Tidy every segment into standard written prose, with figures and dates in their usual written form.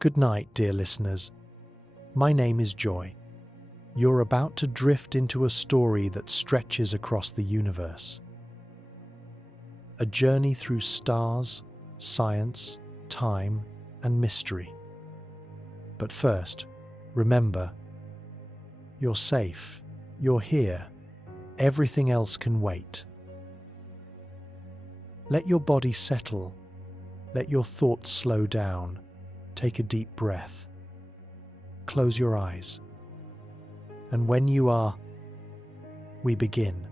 Good night, dear listeners. My name is Joy. You're about to drift into a story that stretches across the universe. A journey through stars, science, time, and mystery. But first, remember, you're safe, you're here, everything else can wait. Let your body settle, let your thoughts slow down, take a deep breath, close your eyes, and when you are, we begin.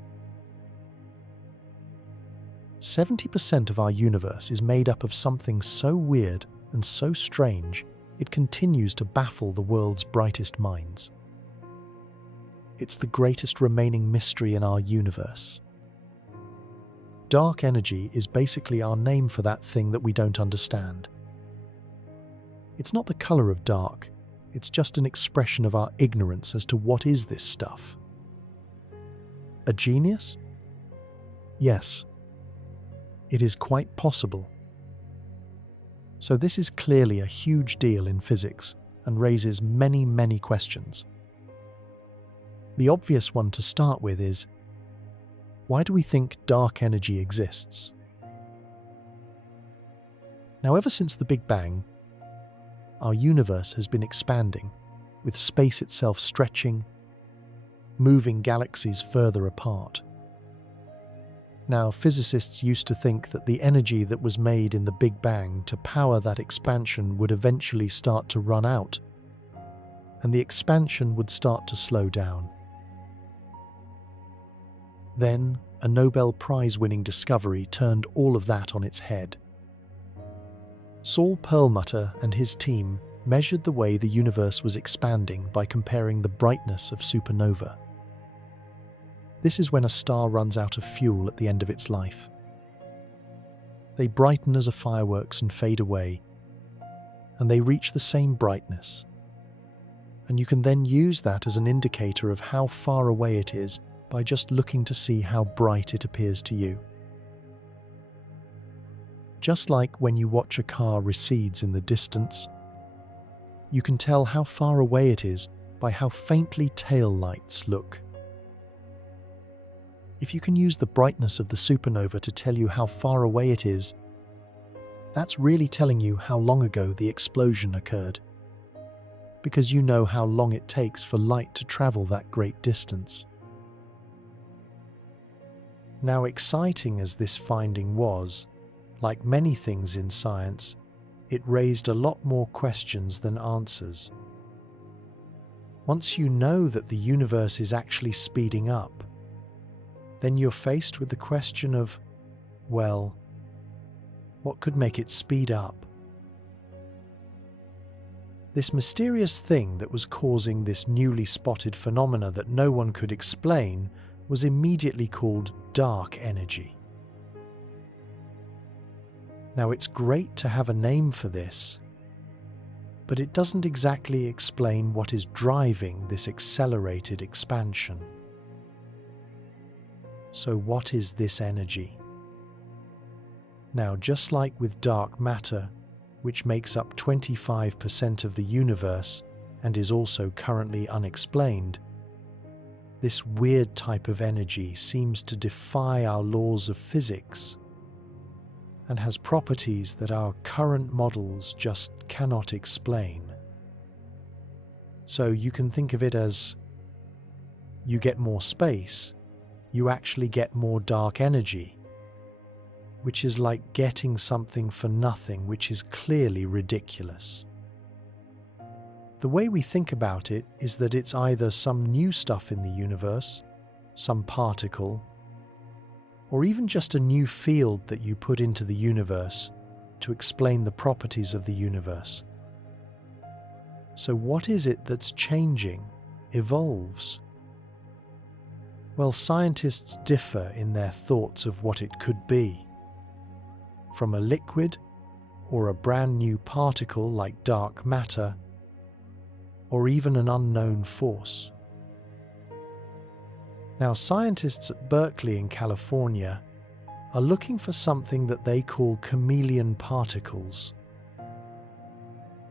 70% of our universe is made up of something so weird and so strange, it continues to baffle the world's brightest minds. It's the greatest remaining mystery in our universe. Dark energy is basically our name for that thing that we don't understand. It's not the color of dark, it's just an expression of our ignorance as to what is this stuff. A genius? Yes. It is quite possible. So this is clearly a huge deal in physics and raises many, many questions. The obvious one to start with is, why do we think dark energy exists? Now, ever since the Big Bang, our universe has been expanding, with space itself stretching, moving galaxies further apart. Now, physicists used to think that the energy that was made in the Big Bang to power that expansion would eventually start to run out, and the expansion would start to slow down. Then, a Nobel Prize-winning discovery turned all of that on its head. Saul Perlmutter and his team measured the way the universe was expanding by comparing the brightness of supernova. This is when a star runs out of fuel at the end of its life. They brighten as a fireworks and fade away, and they reach the same brightness. And you can then use that as an indicator of how far away it is by just looking to see how bright it appears to you. Just like when you watch a car recedes in the distance, you can tell how far away it is by how faintly tail lights look. If you can use the brightness of the supernova to tell you how far away it is, that's really telling you how long ago the explosion occurred, because you know how long it takes for light to travel that great distance. Now, exciting as this finding was, like many things in science, it raised a lot more questions than answers. Once you know that the universe is actually speeding up, then you're faced with the question of, well, what could make it speed up? This mysterious thing that was causing this newly spotted phenomena that no one could explain was immediately called dark energy. Now, it's great to have a name for this, but it doesn't exactly explain what is driving this accelerated expansion. So what is this energy? Now, just like with dark matter, which makes up 25% of the universe and is also currently unexplained, this weird type of energy seems to defy our laws of physics and has properties that our current models just cannot explain. So you can think of it as, you get more space, you actually get more dark energy, which is like getting something for nothing, which is clearly ridiculous. The way we think about it is that it's either some new stuff in the universe, some particle, or even just a new field that you put into the universe to explain the properties of the universe. So what is it that's changing, evolves? Well, scientists differ in their thoughts of what it could be. From a liquid or a brand new particle like dark matter, or even an unknown force. Now, scientists at Berkeley in California are looking for something that they call chameleon particles.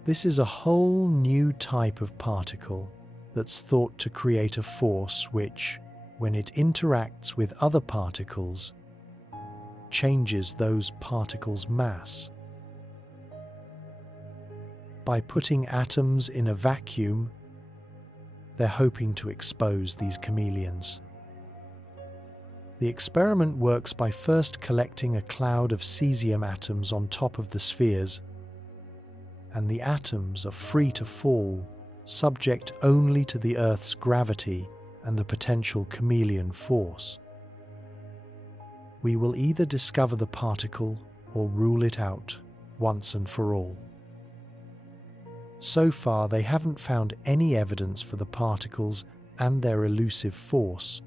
This is a whole new type of particle that's thought to create a force which, when it interacts with other particles, changes those particles' mass. By putting atoms in a vacuum, they're hoping to expose these chameleons. The experiment works by first collecting a cloud of cesium atoms on top of the spheres, and the atoms are free to fall, subject only to the Earth's gravity and the potential chameleon force. We will either discover the particle or rule it out once and for all. So far, they haven't found any evidence for the particles and their elusive force,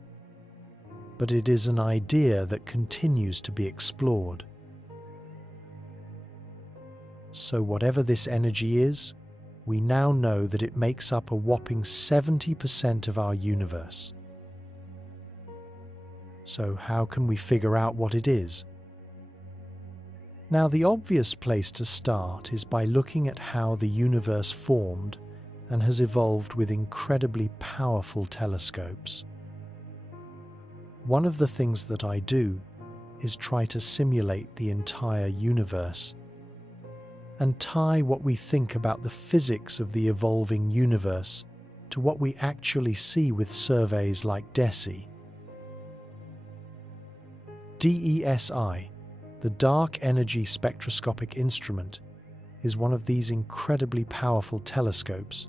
but it is an idea that continues to be explored. So whatever this energy is, we now know that it makes up a whopping 70% of our universe. So how can we figure out what it is? Now, the obvious place to start is by looking at how the universe formed and has evolved with incredibly powerful telescopes. One of the things that I do is try to simulate the entire universe and tie what we think about the physics of the evolving universe to what we actually see with surveys like DESI. DESI, the Dark Energy Spectroscopic Instrument, is one of these incredibly powerful telescopes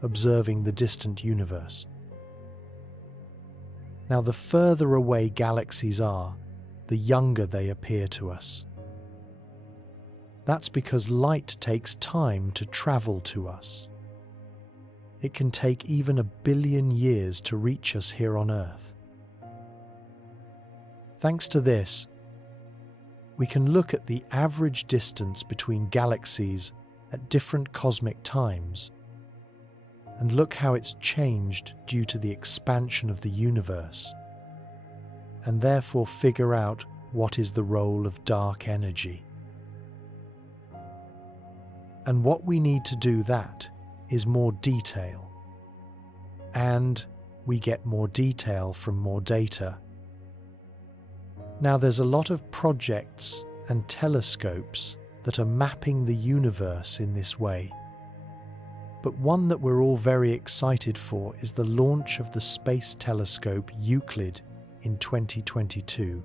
observing the distant universe. Now, the further away galaxies are, the younger they appear to us. That's because light takes time to travel to us. It can take even 1 billion years to reach us here on Earth. Thanks to this, we can look at the average distance between galaxies at different cosmic times and look how it's changed due to the expansion of the universe, and therefore figure out what is the role of dark energy. And what we need to do that is more detail. And we get more detail from more data. Now, there's a lot of projects and telescopes that are mapping the universe in this way. But one that we're all very excited for is the launch of the space telescope Euclid in 2022.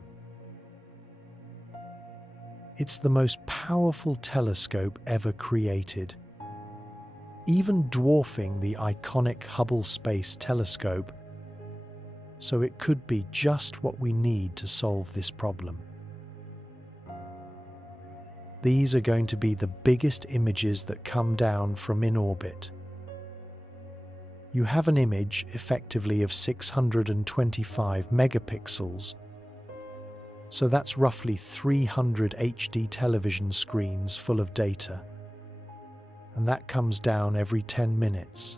It's the most powerful telescope ever created, even dwarfing the iconic Hubble Space Telescope, so it could be just what we need to solve this problem. These are going to be the biggest images that come down from in orbit. You have an image effectively of 625 megapixels, so that's roughly 300 HD television screens full of data, and that comes down every 10 minutes.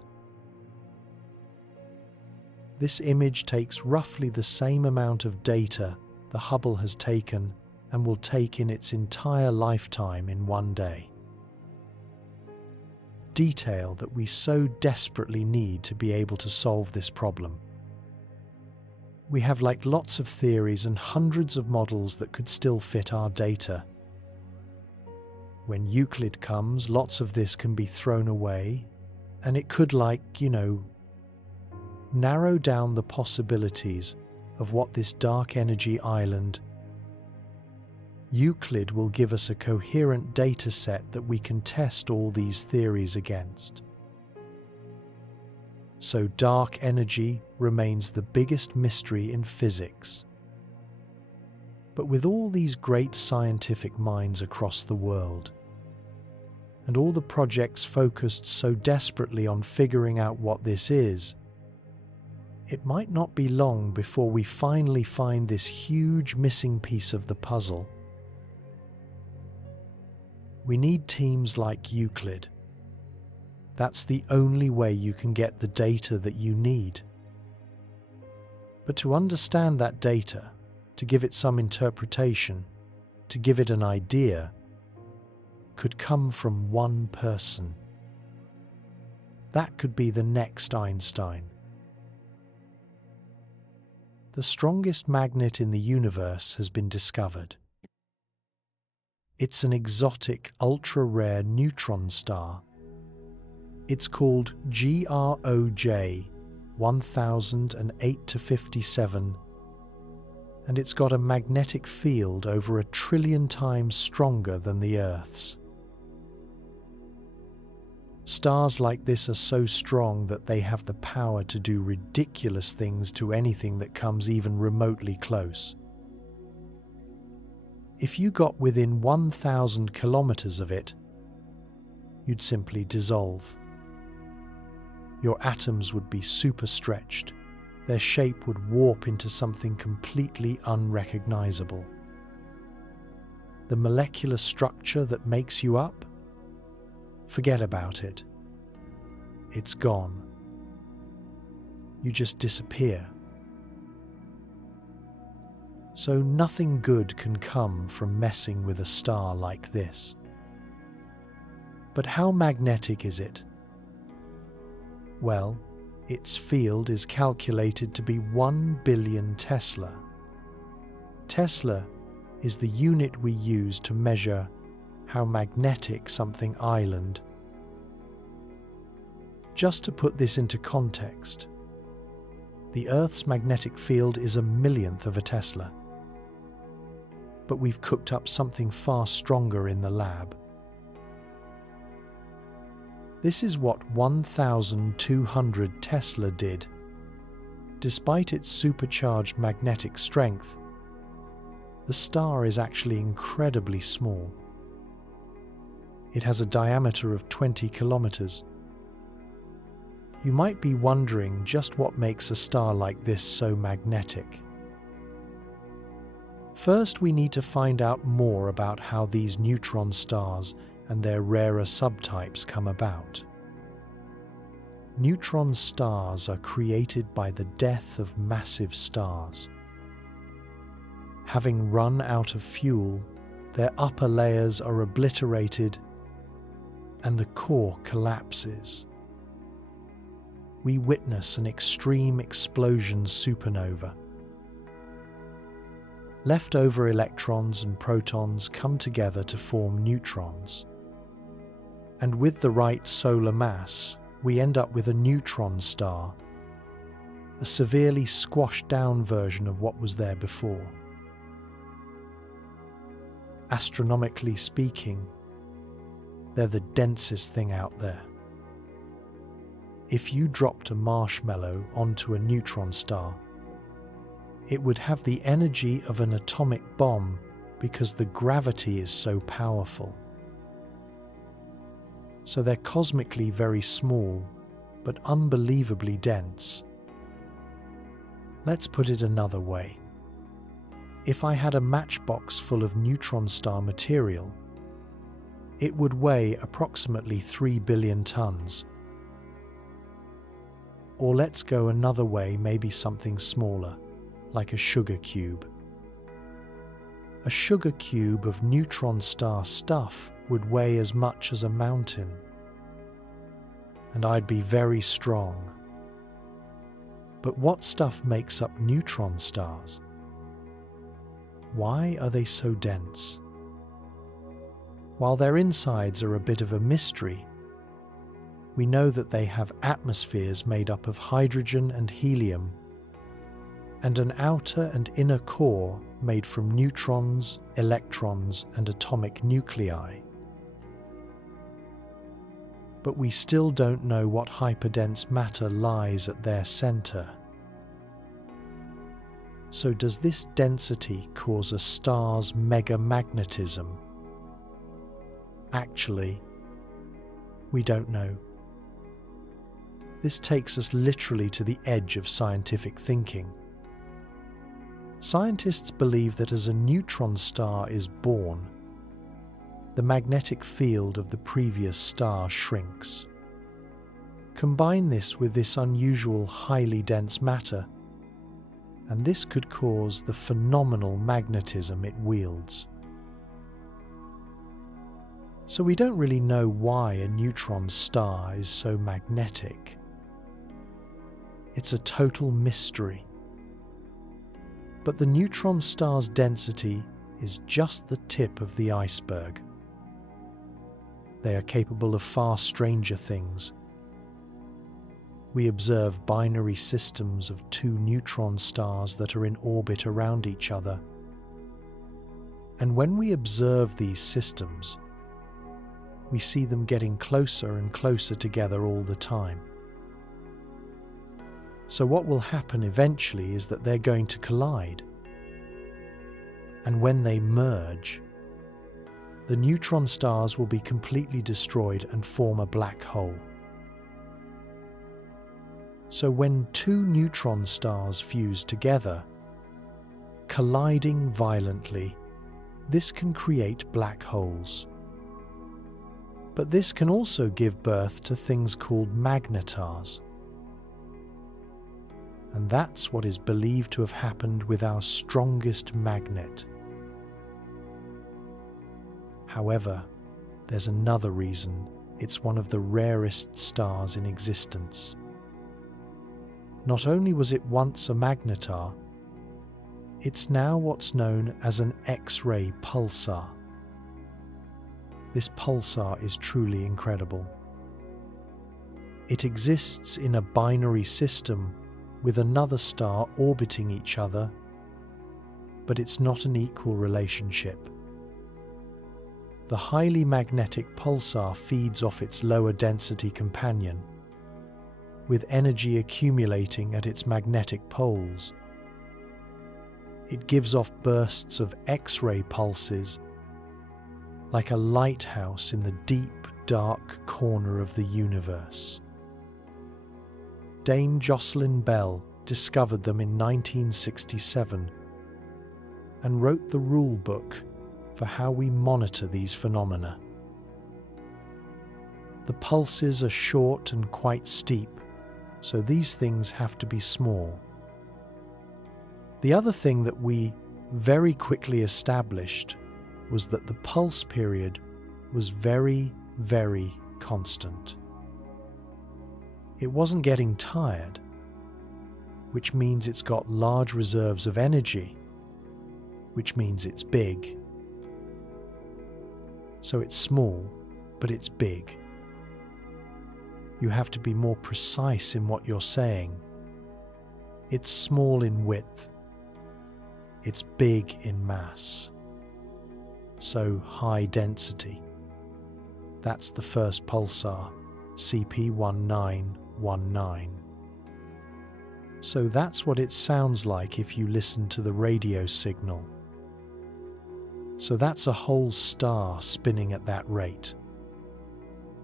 This image takes roughly the same amount of data the Hubble has taken and will take in its entire lifetime in one day. Detail that we so desperately need to be able to solve this problem. We have lots of theories and hundreds of models that could still fit our data. When Euclid comes, lots of this can be thrown away, and it could narrow down the possibilities of what this dark energy island. Euclid will give us a coherent data set that we can test all these theories against. So dark energy remains the biggest mystery in physics. But with all these great scientific minds across the world, and all the projects focused so desperately on figuring out what this is, it might not be long before we finally find this huge missing piece of the puzzle. We need teams like Euclid. That's the only way you can get the data that you need. But to understand that data, to give it some interpretation, to give it an idea, could come from one person. That could be the next Einstein. The strongest magnet in the universe has been discovered. It's an exotic, ultra-rare neutron star. It's called GROJ 1008-57, and it's got a magnetic field over 1 trillion times stronger than the Earth's. Stars like this are so strong that they have the power to do ridiculous things to anything that comes even remotely close. If you got within 1,000 kilometers of it, you'd simply dissolve. Your atoms would be super stretched. Their shape would warp into something completely unrecognizable. The molecular structure that makes you up? Forget about it. It's gone. You just disappear. So nothing good can come from messing with a star like this. But how magnetic is it? Well, its field is calculated to be 1 billion Tesla. Tesla is the unit we use to measure how magnetic something island. Just to put this into context, the Earth's magnetic field is 1/1,000,000th of a Tesla. But we've cooked up something far stronger in the lab. This is what 1,200 Tesla did. Despite its supercharged magnetic strength, the star is actually incredibly small. It has a diameter of 20 kilometers. You might be wondering just what makes a star like this so magnetic. First, we need to find out more about how these neutron stars and their rarer subtypes come about. Neutron stars are created by the death of massive stars. Having run out of fuel, their upper layers are obliterated and the core collapses. We witness an extreme explosion supernova. Leftover electrons and protons come together to form neutrons. And with the right solar mass, we end up with a neutron star, a severely squashed down version of what was there before. Astronomically speaking, they're the densest thing out there. If you dropped a marshmallow onto a neutron star, it would have the energy of an atomic bomb because the gravity is so powerful. So they're cosmically very small, but unbelievably dense. Let's put it another way. If I had a matchbox full of neutron star material, it would weigh approximately 3 billion tons. Or let's go another way, maybe something smaller, like a sugar cube. A sugar cube of neutron star stuff would weigh as much as a mountain. And I'd be very strong. But what stuff makes up neutron stars? Why are they so dense? While their insides are a bit of a mystery, we know that they have atmospheres made up of hydrogen and helium, and an outer and inner core made from neutrons, electrons, and atomic nuclei. But we still don't know what hyperdense matter lies at their center. So does this density cause a star's megamagnetism? Actually, we don't know. This takes us literally to the edge of scientific thinking. Scientists believe that as a neutron star is born, the magnetic field of the previous star shrinks. Combine this with this unusual highly dense matter, and this could cause the phenomenal magnetism it wields. So we don't really know why a neutron star is so magnetic. It's a total mystery. But the neutron star's density is just the tip of the iceberg. They are capable of far stranger things. We observe binary systems of two neutron stars that are in orbit around each other. And when we observe these systems, we see them getting closer and closer together all the time. So what will happen eventually is that they're going to collide. And when they merge, the neutron stars will be completely destroyed and form a black hole. So when two neutron stars fuse together, colliding violently, this can create black holes. But this can also give birth to things called magnetars. And that's what is believed to have happened with our strongest magnet. However, there's another reason it's one of the rarest stars in existence. Not only was it once a magnetar, it's now what's known as an X-ray pulsar. This pulsar is truly incredible. It exists in a binary system with another star orbiting each other, but it's not an equal relationship. The highly magnetic pulsar feeds off its lower density companion, with energy accumulating at its magnetic poles. It gives off bursts of X-ray pulses, like a lighthouse in the deep, dark corner of the universe. Dame Jocelyn Bell discovered them in 1967 and wrote the rule book for how we monitor these phenomena. The pulses are short and quite steep, so these things have to be small. The other thing that we very quickly established was that the pulse period was very, very constant. It wasn't getting tired, which means it's got large reserves of energy, which means it's big. So it's small, but it's big. You have to be more precise in what you're saying. It's small in width. It's big in mass. So high density. That's the first pulsar, CP1919. So that's what it sounds like if you listen to the radio signal. So that's a whole star spinning at that rate.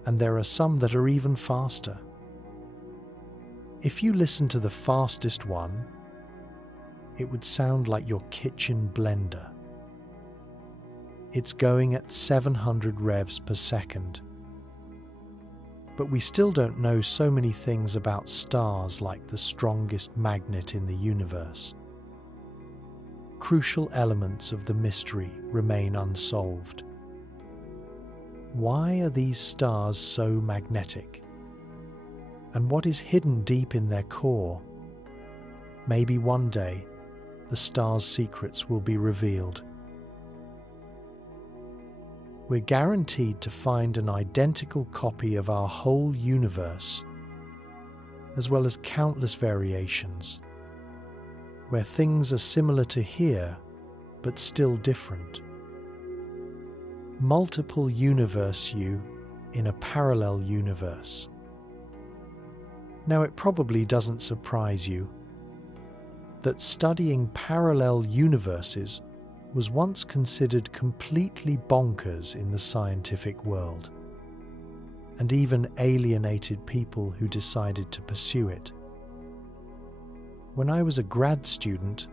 And there are some that are even faster. If you listen to the fastest one, it would sound like your kitchen blender. It's going at 700 revs per second. But we still don't know so many things about stars like the strongest magnet in the universe. Crucial elements of the mystery remain unsolved. Why are these stars so magnetic? And what is hidden deep in their core? Maybe one day, the star's secrets will be revealed. We're guaranteed to find an identical copy of our whole universe, as well as countless variations, where things are similar to here, but still different. Multiple universe you in a parallel universe. Now, it probably doesn't surprise you that studying parallel universes was once considered completely bonkers in the scientific world, and even alienated people who decided to pursue it. When I was a grad student,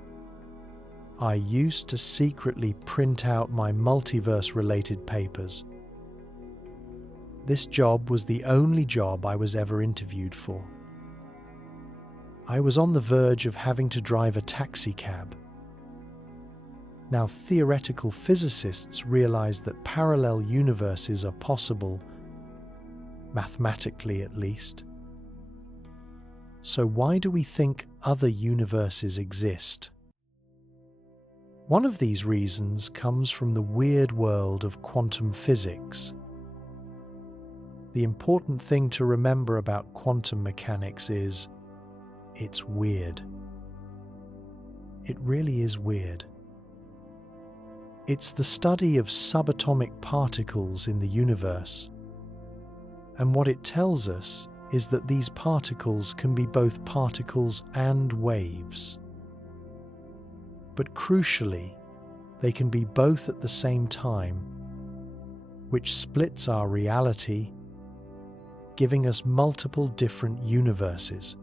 I used to secretly print out my multiverse-related papers. This job was the only job I was ever interviewed for. I was on the verge of having to drive a taxi cab. Now, theoretical physicists realize that parallel universes are possible, mathematically at least. So why do we think other universes exist? One of these reasons comes from the weird world of quantum physics. The important thing to remember about quantum mechanics is it's weird. It really is weird. It's the study of subatomic particles in the universe. And what it tells us is that these particles can be both particles and waves. But crucially, they can be both at the same time, which splits our reality, giving us multiple different universes.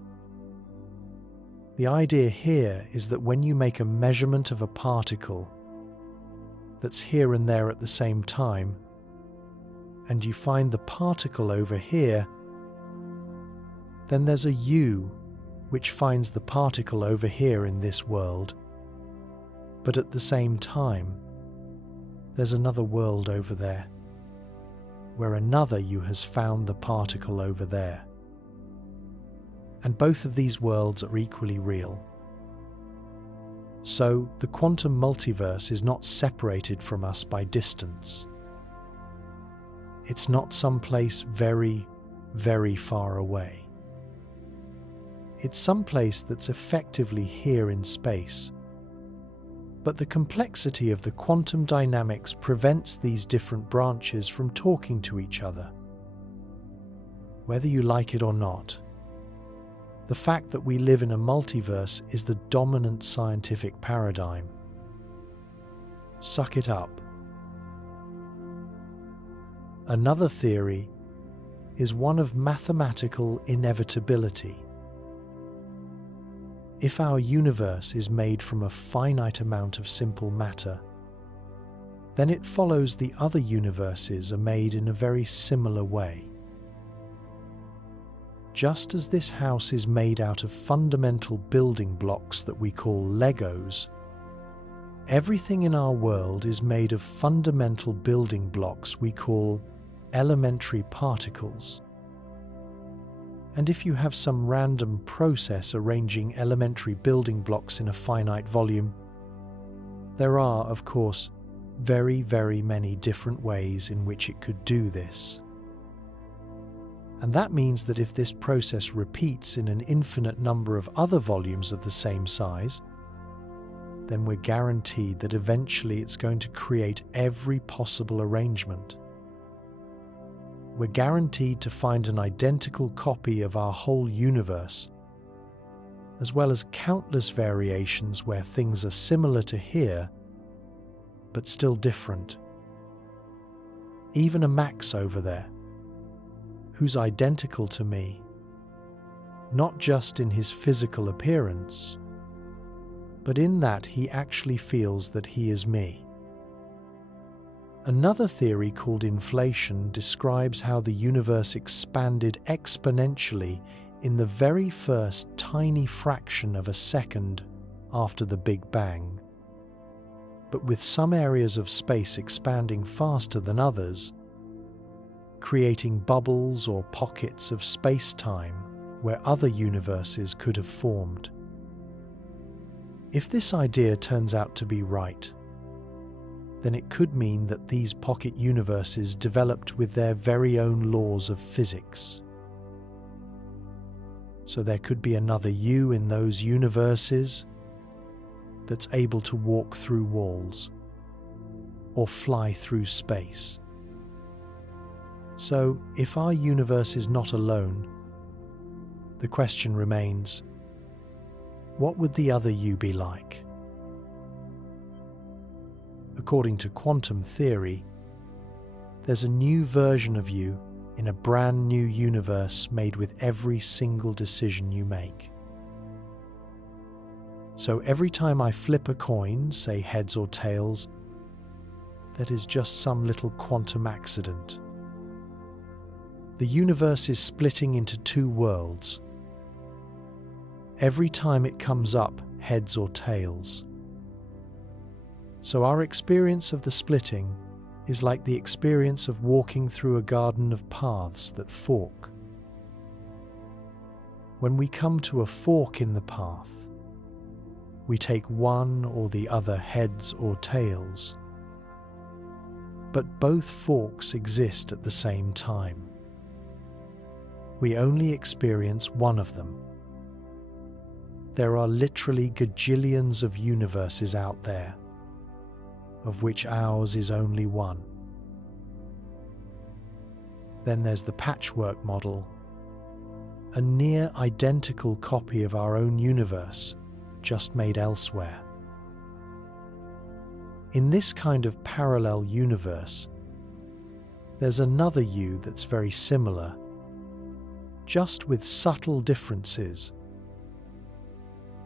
The idea here is that when you make a measurement of a particle that's here and there at the same time, and you find the particle over here, then there's a you which finds the particle over here in this world, but at the same time, there's another world over there, where another you has found the particle over there. And both of these worlds are equally real. So, the quantum multiverse is not separated from us by distance. It's not someplace very, very far away. It's someplace that's effectively here in space. But the complexity of the quantum dynamics prevents these different branches from talking to each other. Whether you like it or not, the fact that we live in a multiverse is the dominant scientific paradigm. Suck it up. Another theory is one of mathematical inevitability. If our universe is made from a finite amount of simple matter, then it follows the other universes are made in a very similar way. Just as this house is made out of fundamental building blocks that we call Legos, everything in our world is made of fundamental building blocks we call elementary particles. And if you have some random process arranging elementary building blocks in a finite volume, there are, of course, very, very many different ways in which it could do this. And that means that if this process repeats in an infinite number of other volumes of the same size, then we're guaranteed that eventually it's going to create every possible arrangement. We're guaranteed to find an identical copy of our whole universe, as well as countless variations where things are similar to here, but still different. Even a Max over there, who's identical to me, not just in his physical appearance, but in that he actually feels that he is me. Another theory called inflation describes how the universe expanded exponentially in the very first tiny fraction of a second after the Big Bang, but with some areas of space expanding faster than others, creating bubbles or pockets of space-time where other universes could have formed. If this idea turns out to be right, then it could mean that these pocket universes developed with their very own laws of physics. So there could be another you in those universes that's able to walk through walls or fly through space. So, if our universe is not alone, the question remains, what would the other you be like? According to quantum theory, there's a new version of you in a brand new universe made with every single decision you make. So every time I flip a coin, say heads or tails, that is just some little quantum accident. The universe is splitting into two worlds. Every time it comes up heads or tails. So our experience of the splitting is like the experience of walking through a garden of paths that fork. When we come to a fork in the path, we take one or the other heads or tails, but both forks exist at the same time. We only experience one of them. There are literally gajillions of universes out there, of which ours is only one. Then there's the patchwork model, a near identical copy of our own universe, just made elsewhere. In this kind of parallel universe, there's another you that's very similar, just with subtle differences.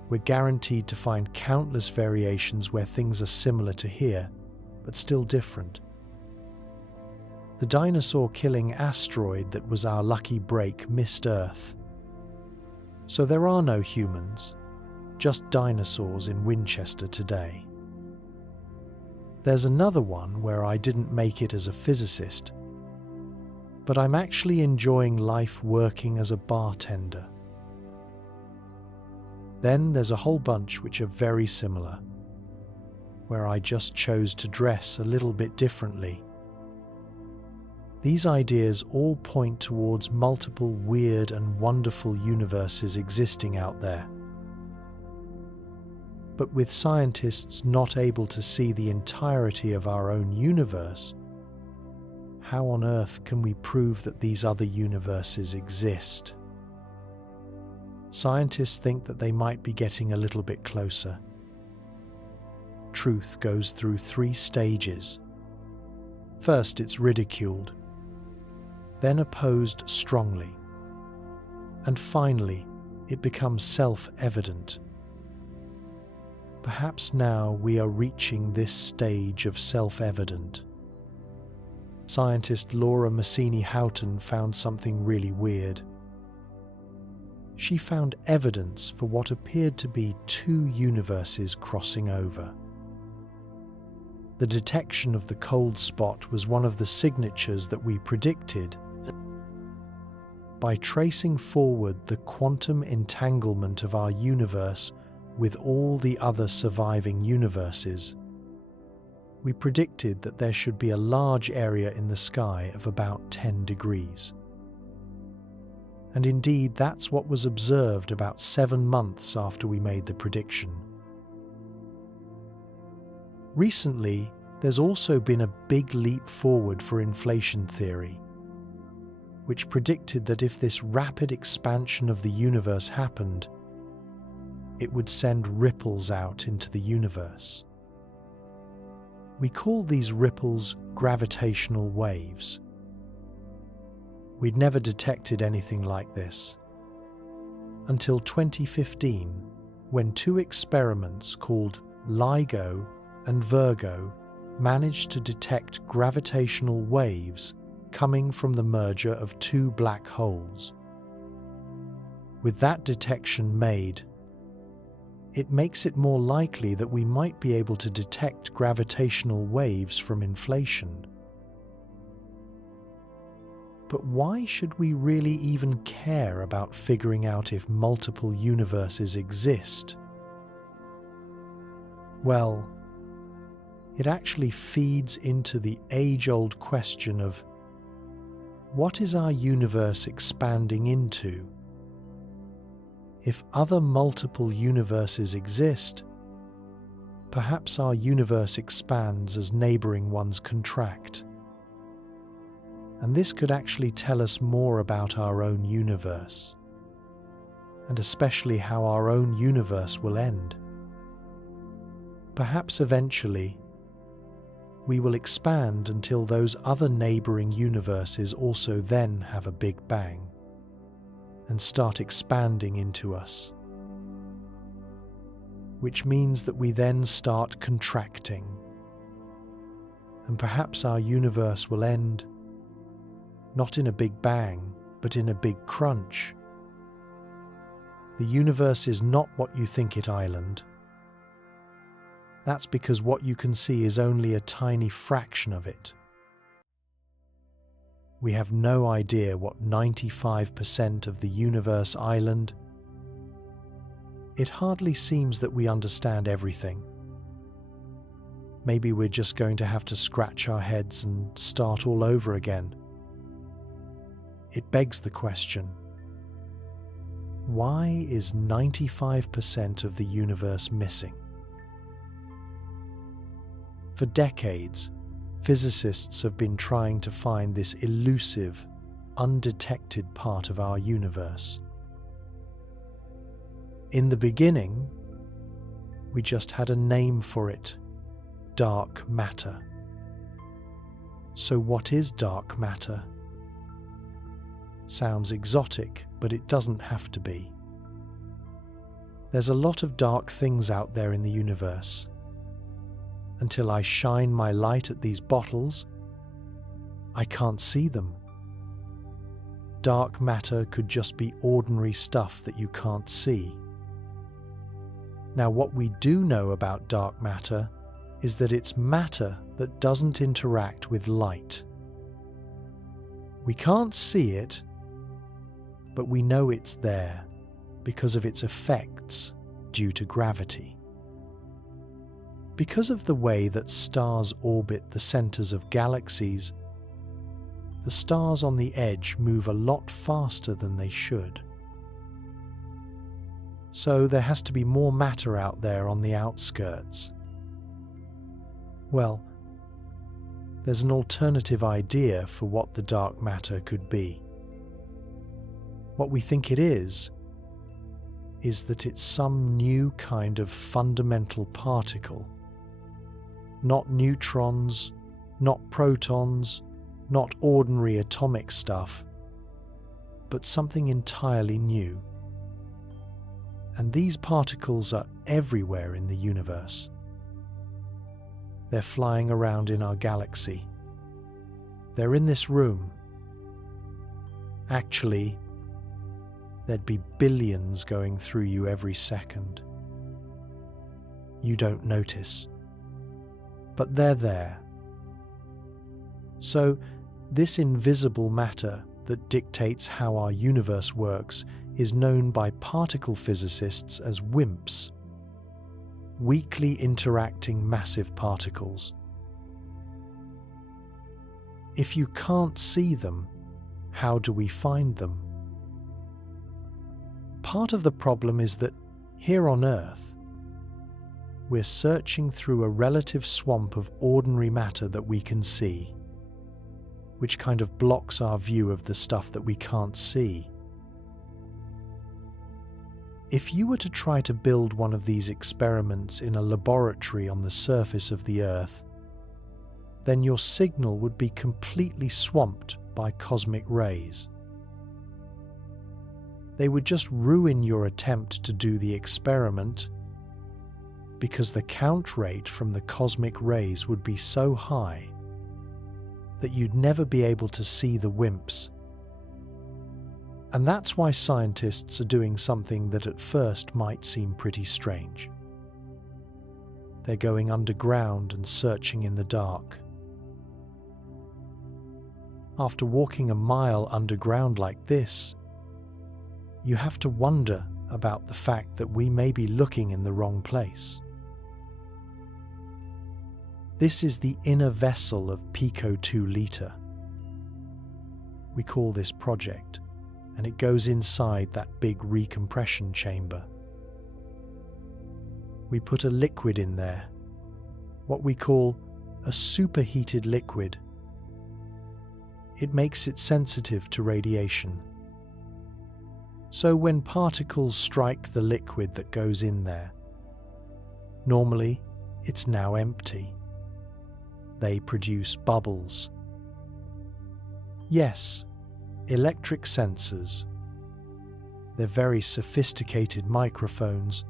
We're guaranteed to find countless variations where things are similar to here, but still different. The dinosaur-killing asteroid that was our lucky break missed Earth. So there are no humans, just dinosaurs in Winchester today. There's another one where I didn't make it as a physicist, but I'm actually enjoying life working as a bartender. Then there's a whole bunch which are very similar, where I just chose to dress a little bit differently. These ideas all point towards multiple weird and wonderful universes existing out there. But with scientists not able to see the entirety of our own universe, how on earth can we prove that these other universes exist? Scientists think that they might be getting a little bit closer. Truth goes through 3 stages. First, it's ridiculed, then opposed strongly, and finally, it becomes self-evident. Perhaps now we are reaching this stage of self-evident. Scientist Laura Massini-Houghton found something really weird. She found evidence for what appeared to be 2 universes crossing over. The detection of the cold spot was one of the signatures that we predicted. By tracing forward the quantum entanglement of our universe with all the other surviving universes, we predicted that there should be a large area in the sky of about 10 degrees. And indeed, that's what was observed about 7 months after we made the prediction. Recently, there's also been a big leap forward for inflation theory, which predicted that if this rapid expansion of the universe happened, it would send ripples out into the universe. We call these ripples gravitational waves. We'd never detected anything like this until 2015, when 2 experiments called LIGO and Virgo managed to detect gravitational waves coming from the merger of 2 black holes. With that detection made, it makes it more likely that we might be able to detect gravitational waves from inflation. But why should we really even care about figuring out if multiple universes exist? Well, it actually feeds into the age-old question of, what is our universe expanding into? If other multiple universes exist, perhaps our universe expands as neighboring ones contract. And this could actually tell us more about our own universe, and especially how our own universe will end. Perhaps eventually, we will expand until those other neighboring universes also then have a big bang and start expanding into us, which means that we then start contracting, and perhaps our universe will end not in a big bang, but in a big crunch. The universe is not what you think it, island. That's because what you can see is only a tiny fraction of it. We have no idea what 95% of the universe island. It hardly seems that we understand everything. Maybe we're just going to have to scratch our heads and start all over again. It begs the question, why is 95% of the universe missing? For decades, physicists have been trying to find this elusive, undetected part of our universe. In the beginning, we just had a name for it: dark matter. So what is dark matter? Sounds exotic, but it doesn't have to be. There's a lot of dark things out there in the universe. Until I shine my light at these bottles, I can't see them. Dark matter could just be ordinary stuff that you can't see. Now, what we do know about dark matter is that it's matter that doesn't interact with light. We can't see it, but we know it's there because of its effects due to gravity. Because of the way that stars orbit the centers of galaxies, the stars on the edge move a lot faster than they should. So there has to be more matter out there on the outskirts. Well, there's an alternative idea for what the dark matter could be. What we think it is that it's some new kind of fundamental particle. Not neutrons, not protons, not ordinary atomic stuff, but something entirely new. And these particles are everywhere in the universe. They're flying around in our galaxy. They're in this room. Actually, there'd be billions going through you every second. You don't notice, but they're there. So, this invisible matter that dictates how our universe works is known by particle physicists as WIMPs, weakly interacting massive particles. If you can't see them, how do we find them? Part of the problem is that here on Earth, we're searching through a relative swamp of ordinary matter that we can see, which kind of blocks our view of the stuff that we can't see. If you were to try to build one of these experiments in a laboratory on the surface of the Earth, then your signal would be completely swamped by cosmic rays. They would just ruin your attempt to do the experiment because the count rate from the cosmic rays would be so high that you'd never be able to see the WIMPs. And that's why scientists are doing something that at first might seem pretty strange. They're going underground and searching in the dark. After walking a mile underground like this, you have to wonder about the fact that we may be looking in the wrong place. This is the inner vessel of Pico 2 liter. We call this project, and it goes inside that big recompression chamber. We put a liquid in there, what we call a superheated liquid. It makes it sensitive to radiation. So when particles strike the liquid that goes in there, normally it's now empty. They produce bubbles. Yes, electric sensors. They're very sophisticated microphones,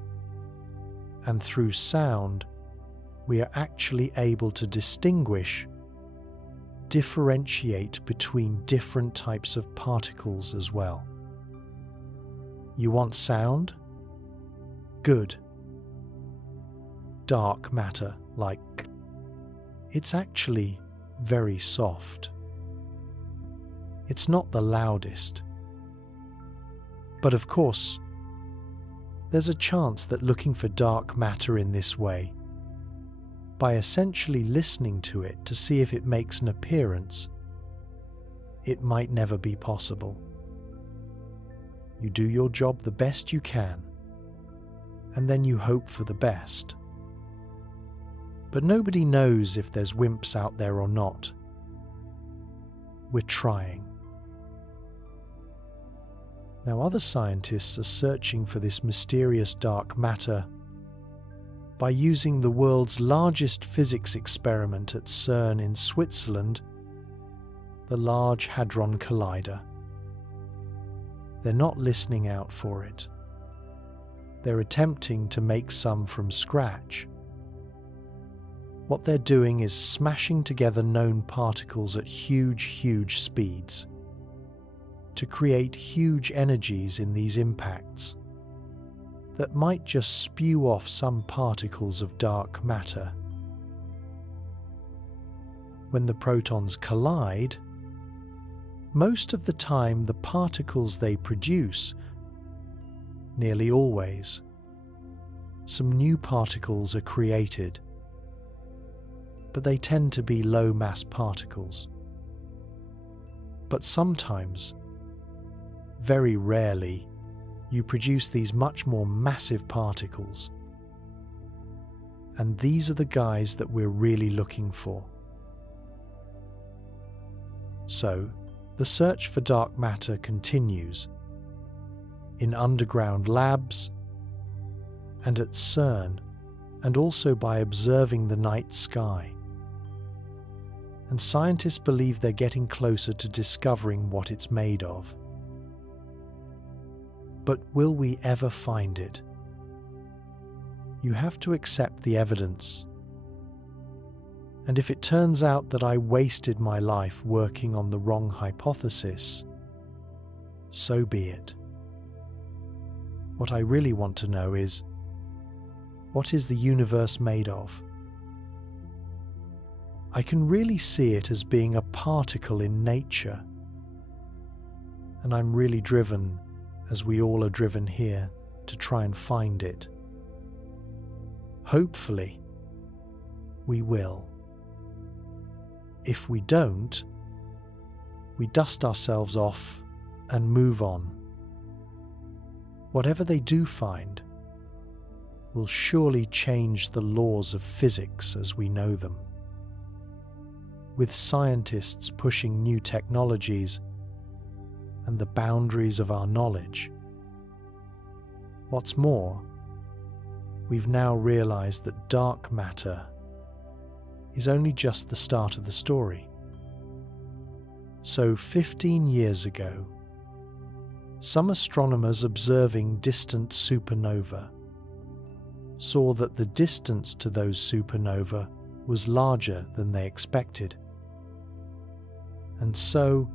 and through sound, we are actually able to differentiate between different types of particles as well. You want sound? Good. dark matter, like it's actually very soft. It's not the loudest. But of course, there's a chance that looking for dark matter in this way, by essentially listening to it to see if it makes an appearance, it might never be possible. You do your job the best you can, and then you hope for the best. But nobody knows if there's wimps out there or not. We're trying. Now, other scientists are searching for this mysterious dark matter by using the world's largest physics experiment at CERN in Switzerland, the Large Hadron Collider. They're not listening out for it. They're attempting to make some from scratch. What they're doing is smashing together known particles at huge speeds to create huge energies in these impacts that might just spew off some particles of dark matter. When the protons collide, most of the time the particles they produce, nearly always, some new particles are created, but they tend to be low mass particles. But sometimes, very rarely, you produce these much more massive particles. And these are the guys that we're really looking for. So, the search for dark matter continues in underground labs and at CERN, and also by observing the night sky. And scientists believe they're getting closer to discovering what it's made of. But will we ever find it? You have to accept the evidence. And if it turns out that I wasted my life working on the wrong hypothesis, so be it. What I really want to know is, what is the universe made of? I can really see it as being a particle in nature. And I'm really driven, as we all are driven here, to try and find it. Hopefully, we will. If we don't, we dust ourselves off and move on. Whatever they do find will surely change the laws of physics as we know them. With scientists pushing new technologies and the boundaries of our knowledge. What's more, we've now realized that dark matter is only just the start of the story. So 15 years ago, some astronomers observing distant supernova saw that the distance to those supernova was larger than they expected. And so,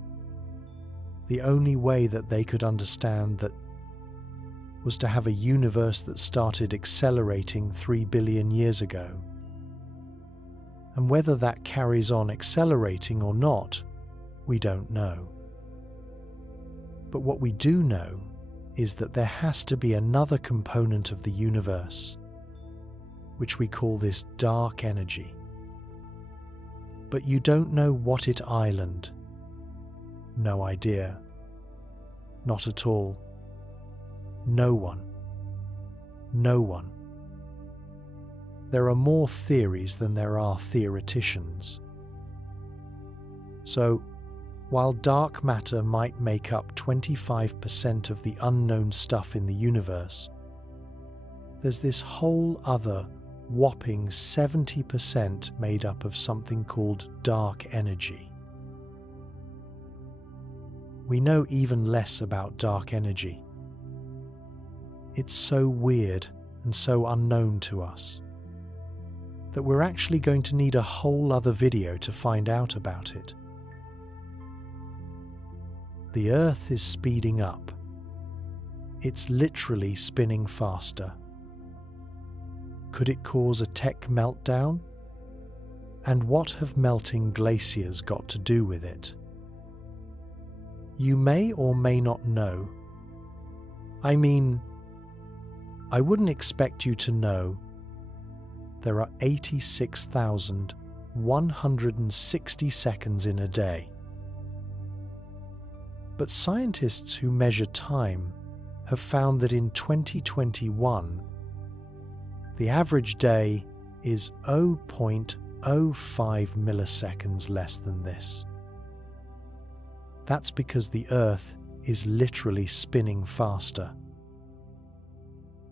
the only way that they could understand that was to have a universe that started accelerating 3 billion years ago. And whether that carries on accelerating or not, we don't know. But what we do know is that there has to be another component of the universe, which we call this dark energy. But you don't know what it island. No idea. Not at all. No one. No one. There are more theories than there are theoreticians. So, while dark matter might make up 25% of the unknown stuff in the universe, there's this whole other whopping 70% made up of something called dark energy. We know even less about dark energy. It's so weird and so unknown to us that we're actually going to need a whole other video to find out about it. The Earth is speeding up. It's literally spinning faster. Could it cause a tech meltdown? And what have melting glaciers got to do with it? You may or may not know. I mean, I wouldn't expect you to know there are 86,160 seconds in a day. But scientists who measure time have found that in 2021, the average day is 0.05 milliseconds less than this. That's because the Earth is literally spinning faster.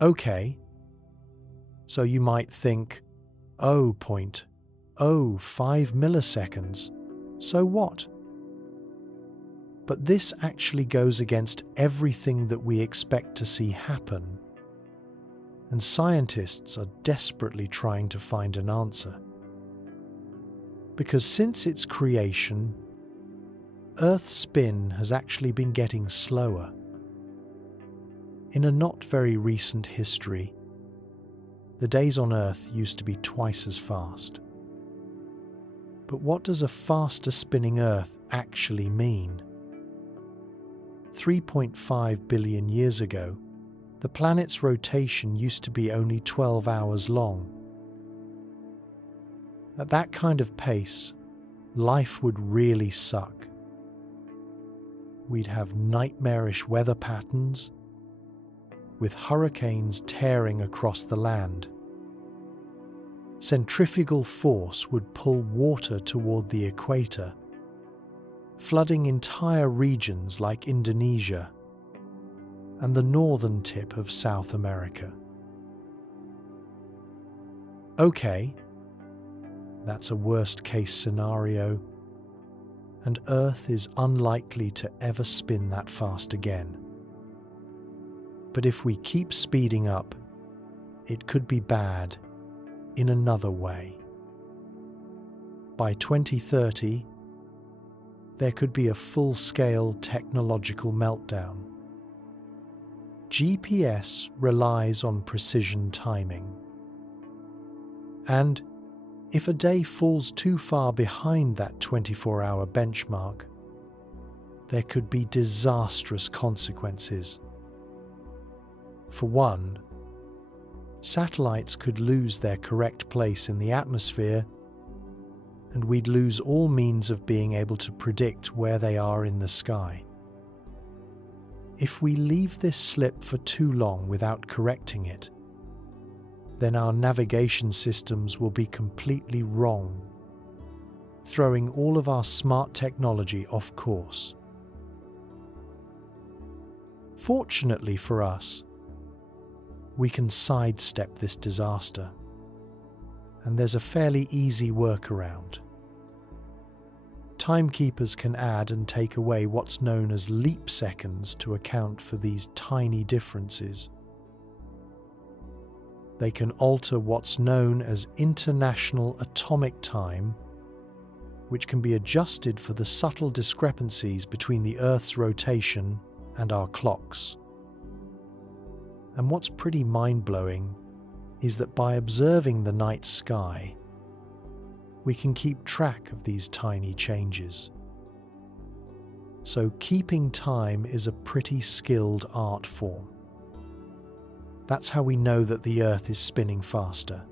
Okay, so you might think, 0.05 milliseconds, so what? But this actually goes against everything that we expect to see happen, and scientists are desperately trying to find an answer. Because since its creation, Earth's spin has actually been getting slower. In a not very recent history, the days on Earth used to be twice as fast. But what does a faster spinning Earth actually mean? 3.5 billion years ago, the planet's rotation used to be only 12 hours long. At that kind of pace, life would really suck. We'd have nightmarish weather patterns, with hurricanes tearing across the land. Centrifugal force would pull water toward the equator, flooding entire regions like Indonesia and the northern tip of South America. Okay, that's a worst-case scenario, and Earth is unlikely to ever spin that fast again. But if we keep speeding up, it could be bad in another way. By 2030, there could be a full-scale technological meltdown. GPS relies on precision timing. And if a day falls too far behind that 24-hour benchmark, there could be disastrous consequences. For one, satellites could lose their correct place in the atmosphere, and we'd lose all means of being able to predict where they are in the sky. If we leave this slip for too long without correcting it, then our navigation systems will be completely wrong, throwing all of our smart technology off course. Fortunately for us, we can sidestep this disaster, and there's a fairly easy workaround. Timekeepers can add and take away what's known as leap seconds to account for these tiny differences. They can alter what's known as international atomic time, which can be adjusted for the subtle discrepancies between the Earth's rotation and our clocks. And what's pretty mind-blowing is that by observing the night sky, we can keep track of these tiny changes. So keeping time is a pretty skilled art form. That's how we know that the Earth is spinning faster.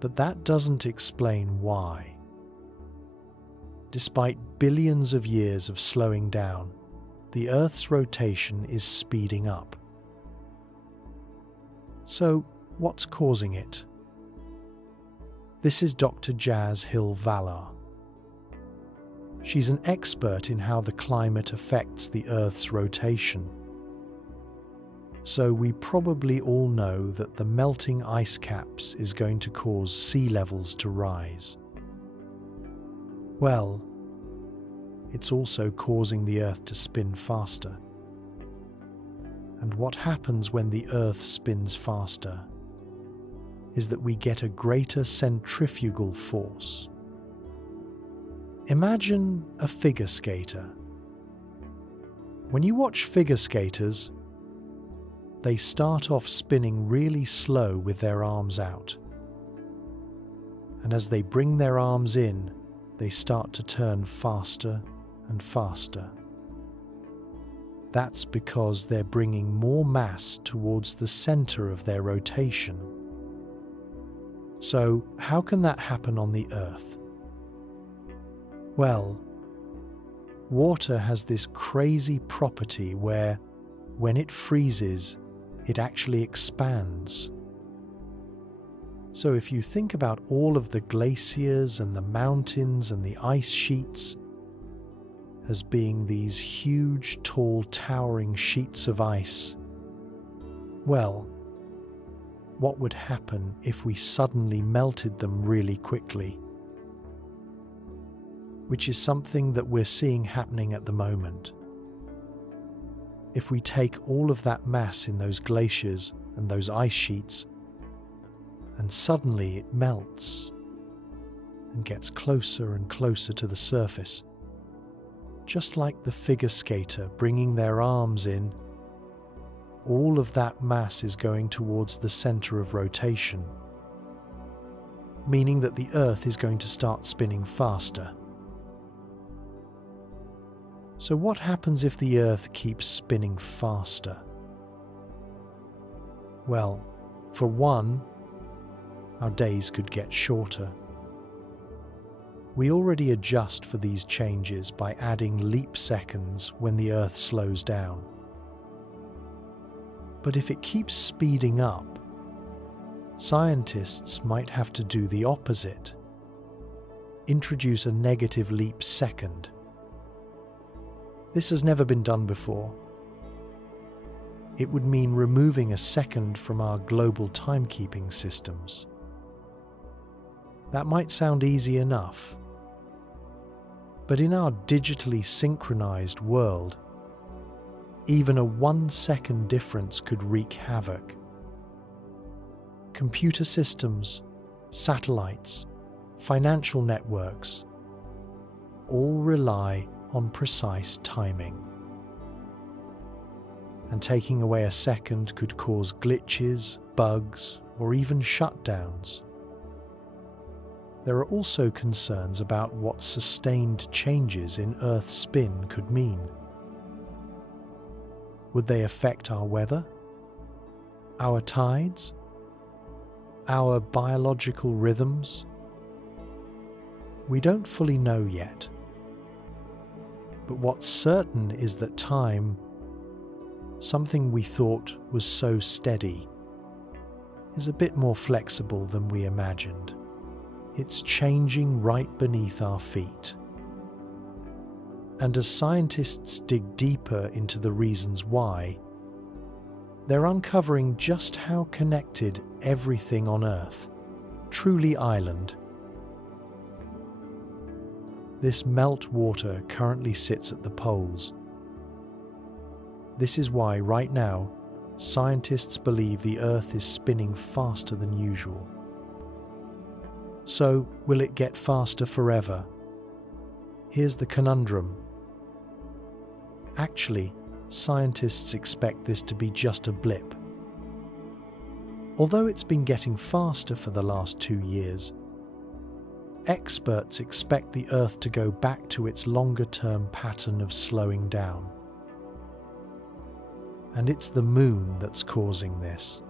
But that doesn't explain why. Despite billions of years of slowing down, the Earth's rotation is speeding up. So, what's causing it? This is Dr. Jazz Hill-Valar. She's an expert in how the climate affects the Earth's rotation. So we probably all know that the melting ice caps is going to cause sea levels to rise. Well, it's also causing the Earth to spin faster. And what happens when the Earth spins faster is that we get a greater centrifugal force. Imagine a figure skater. When you watch figure skaters, they start off spinning really slow with their arms out. And as they bring their arms in, they start to turn faster and faster. That's because they're bringing more mass towards the center of their rotation. So, how can that happen on the Earth? Well, water has this crazy property where, when it freezes, it actually expands. So if you think about all of the glaciers and the mountains and the ice sheets as being these huge, tall, towering sheets of ice, well, what would happen if we suddenly melted them really quickly? Which is something that we're seeing happening at the moment. If we take all of that mass in those glaciers and those ice sheets, and suddenly it melts and gets closer and closer to the surface, just like the figure skater bringing their arms in, all of that mass is going towards the center of rotation, meaning that the Earth is going to start spinning faster. So what happens if the Earth keeps spinning faster? Well, for one, our days could get shorter. We already adjust for these changes by adding leap seconds when the Earth slows down. But if it keeps speeding up, scientists might have to do the opposite. Introduce a negative leap second. This has never been done before. It would mean removing a second from our global timekeeping systems. That might sound easy enough, but in our digitally synchronized world, even a 1-second difference could wreak havoc. Computer systems, satellites, financial networks all rely on precise timing. And taking away a second could cause glitches, bugs, or even shutdowns. There are also concerns about what sustained changes in Earth's spin could mean. Would they affect our weather? Our tides? Our biological rhythms? We don't fully know yet. But what's certain is that time, something we thought was so steady, is a bit more flexible than we imagined. It's changing right beneath our feet. And as scientists dig deeper into the reasons why, they're uncovering just how connected everything on Earth, truly island. This melt water currently sits at the poles. This is why, right now, scientists believe the Earth is spinning faster than usual. So, will it get faster forever? Here's the conundrum. Actually, scientists expect this to be just a blip. Although it's been getting faster for the last 2 years, experts expect the Earth to go back to its longer-term pattern of slowing down. And it's the Moon that's causing this.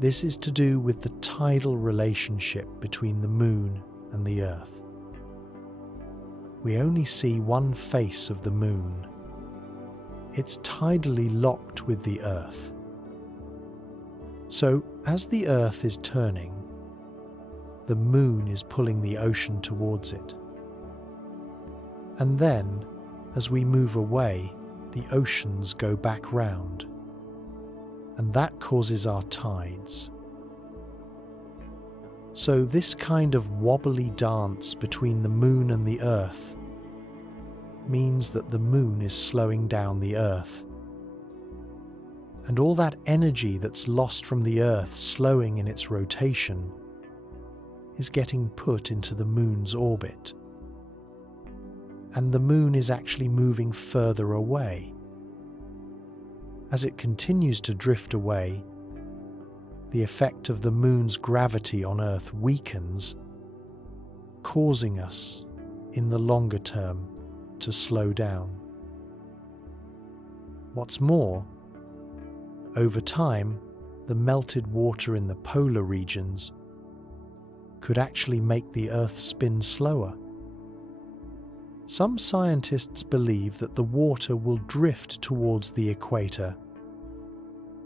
This is to do with the tidal relationship between the Moon and the Earth. We only see one face of the Moon. It's tidally locked with the Earth. So, as the Earth is turning, the Moon is pulling the ocean towards it. And then, as we move away, the oceans go back round. And that causes our tides. So this kind of wobbly dance between the Moon and the Earth means that the Moon is slowing down the Earth. And all that energy that's lost from the Earth slowing in its rotation is getting put into the Moon's orbit. And the Moon is actually moving further away. As it continues to drift away, the effect of the moon's gravity on Earth weakens, causing us, in the longer term, to slow down. What's more, over time, the melted water in the polar regions could actually make the Earth spin slower. Some scientists believe that the water will drift towards the equator,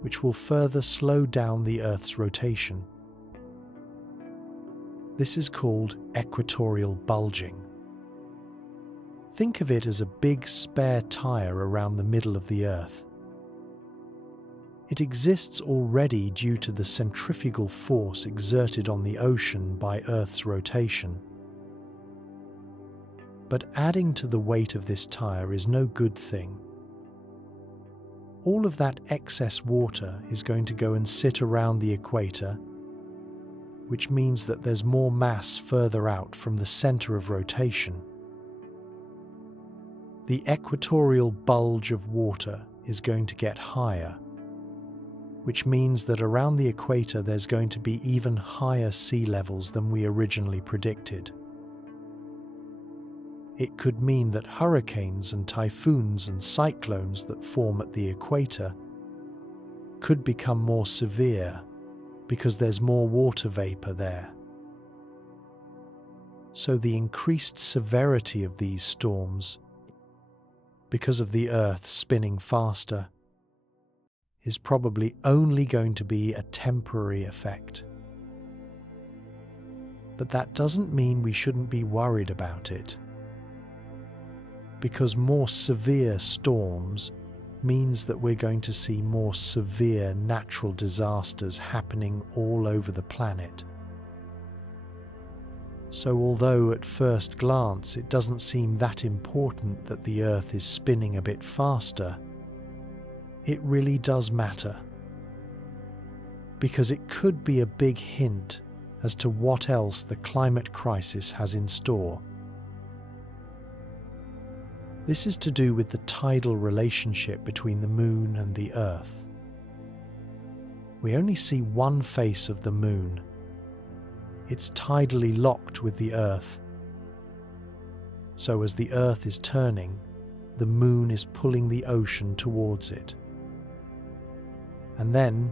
which will further slow down the Earth's rotation. This is called equatorial bulging. Think of it as a big spare tire around the middle of the Earth. It exists already due to the centrifugal force exerted on the ocean by Earth's rotation. But adding to the weight of this tire is no good thing. All of that excess water is going to go and sit around the equator, which means that there's more mass further out from the center of rotation. The equatorial bulge of water is going to get higher, which means that around the equator there's going to be even higher sea levels than we originally predicted. It could mean that hurricanes and typhoons and cyclones that form at the equator could become more severe because there's more water vapor there. So the increased severity of these storms, because of the Earth spinning faster, is probably only going to be a temporary effect. But that doesn't mean we shouldn't be worried about it, because more severe storms means that we're going to see more severe natural disasters happening all over the planet. So although at first glance it doesn't seem that important that the Earth is spinning a bit faster, it really does matter, because it could be a big hint as to what else the climate crisis has in store. This is to do with the tidal relationship between the Moon and the Earth. We only see one face of the Moon. It's tidally locked with the Earth. So as the Earth is turning, the Moon is pulling the ocean towards it. And then,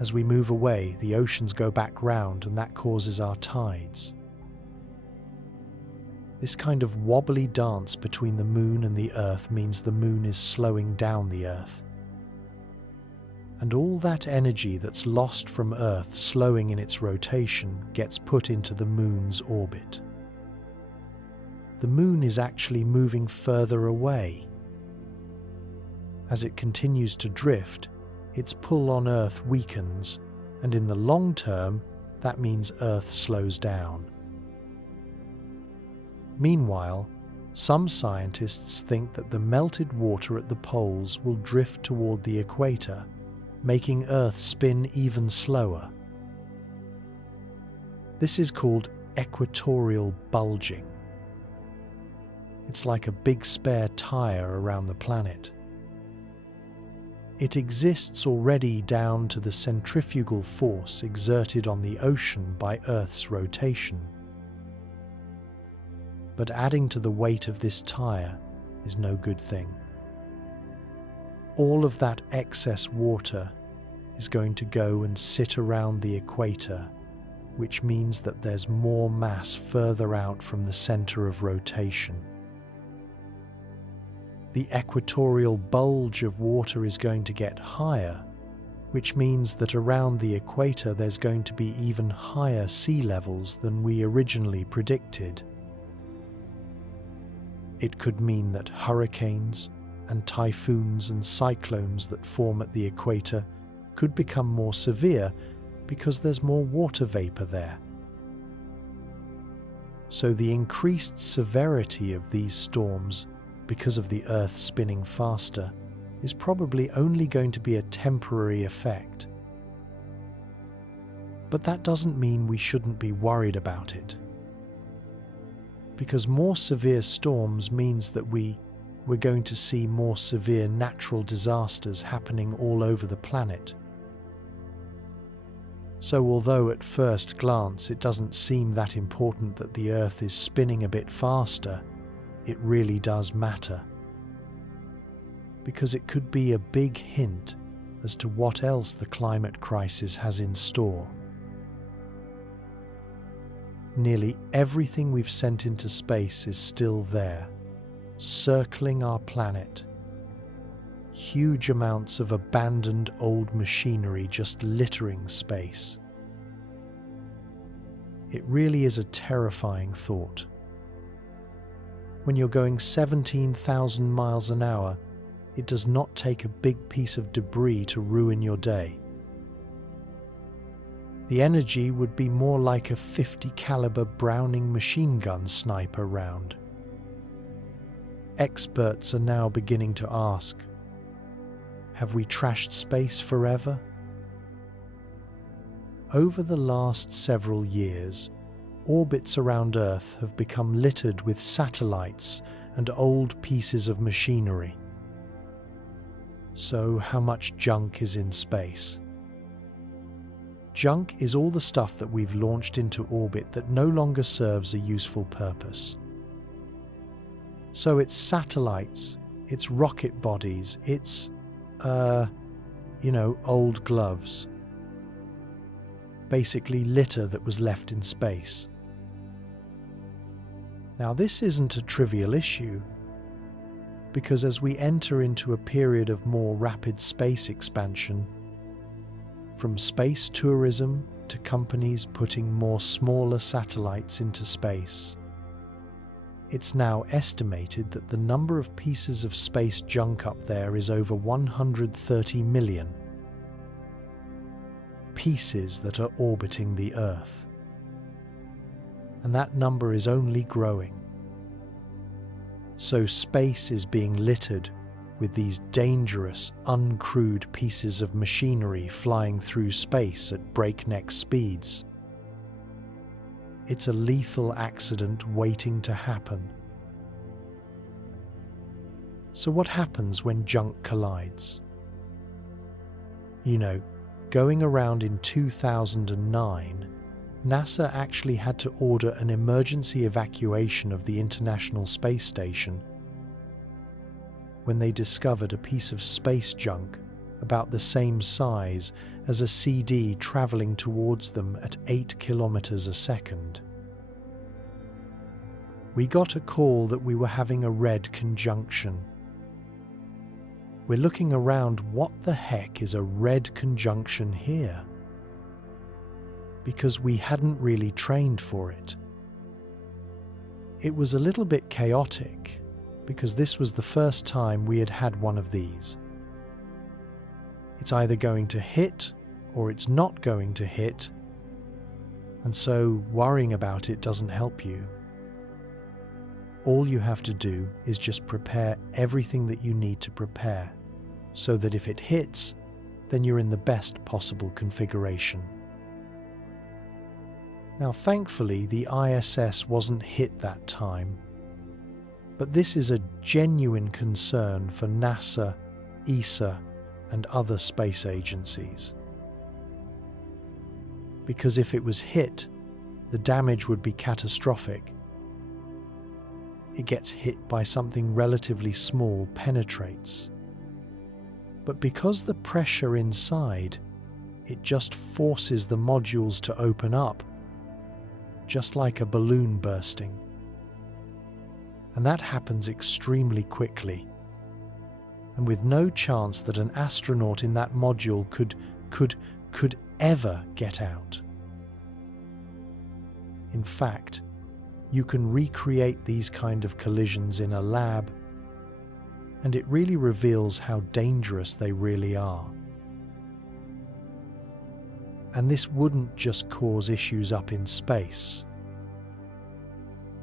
as we move away, the oceans go back round, and that causes our tides. This kind of wobbly dance between the Moon and the Earth means the Moon is slowing down the Earth. And all that energy that's lost from Earth slowing in its rotation gets put into the Moon's orbit. The Moon is actually moving further away. As it continues to drift, its pull on Earth weakens, and in the long term, that means Earth slows down. Meanwhile, some scientists think that the melted water at the poles will drift toward the equator, making Earth spin even slower. This is called equatorial bulging. It's like a big spare tire around the planet. It exists already down to the centrifugal force exerted on the ocean by Earth's rotation. But adding to the weight of this tire is no good thing. All of that excess water is going to go and sit around the equator, which means that there's more mass further out from the center of rotation. The equatorial bulge of water is going to get higher, which means that around the equator there's going to be even higher sea levels than we originally predicted. It could mean that hurricanes and typhoons and cyclones that form at the equator could become more severe because there's more water vapor there. So the increased severity of these storms, because of the Earth spinning faster, is probably only going to be a temporary effect. But that doesn't mean we shouldn't be worried about it, because more severe storms means that we we're going to see more severe natural disasters happening all over the planet. So although at first glance it doesn't seem that important that the Earth is spinning a bit faster, it really does matter. Because it could be a big hint as to what else the climate crisis has in store. Nearly everything we've sent into space is still there, circling our planet. Huge amounts of abandoned old machinery just littering space. It really is a terrifying thought. When you're going 17,000 miles an hour, it does not take a big piece of debris to ruin your day. The energy would be more like a .50 caliber Browning machine gun sniper round. Experts are now beginning to ask, have we trashed space forever? Over the last several years, orbits around Earth have become littered with satellites and old pieces of machinery. So, how much junk is in space? Junk is all the stuff that we've launched into orbit that no longer serves a useful purpose. So it's satellites, it's rocket bodies, it's, old gloves. Basically litter that was left in space. Now this isn't a trivial issue, because as we enter into a period of more rapid space expansion, from space tourism to companies putting more smaller satellites into space, it's now estimated that the number of pieces of space junk up there is over 130 million pieces that are orbiting the Earth. And that number is only growing. So space is being littered with these dangerous, uncrewed pieces of machinery flying through space at breakneck speeds. It's a lethal accident waiting to happen. So what happens when junk collides? Going around in 2009, NASA actually had to order an emergency evacuation of the International Space Station when they discovered a piece of space junk about the same size as a CD traveling towards them at 8 kilometers a second. We got a call that we were having a red conjunction. We're looking around, what the heck is a red conjunction here? Because we hadn't really trained for it. It was a little bit chaotic, because this was the first time we had had one of these. It's either going to hit or it's not going to hit, and so worrying about it doesn't help you. All you have to do is just prepare everything that you need to prepare, so that if it hits, then you're in the best possible configuration. Now, thankfully, the ISS wasn't hit that time, but this is a genuine concern for NASA, ESA, and other space agencies. Because if it was hit, the damage would be catastrophic. It gets hit by something relatively small, penetrates. But because the pressure inside, it just forces the modules to open up, just like a balloon bursting. And that happens extremely quickly, and with no chance that an astronaut in that module could ever get out. In fact, you can recreate these kind of collisions in a lab, and it really reveals how dangerous they really are. And this wouldn't just cause issues up in space.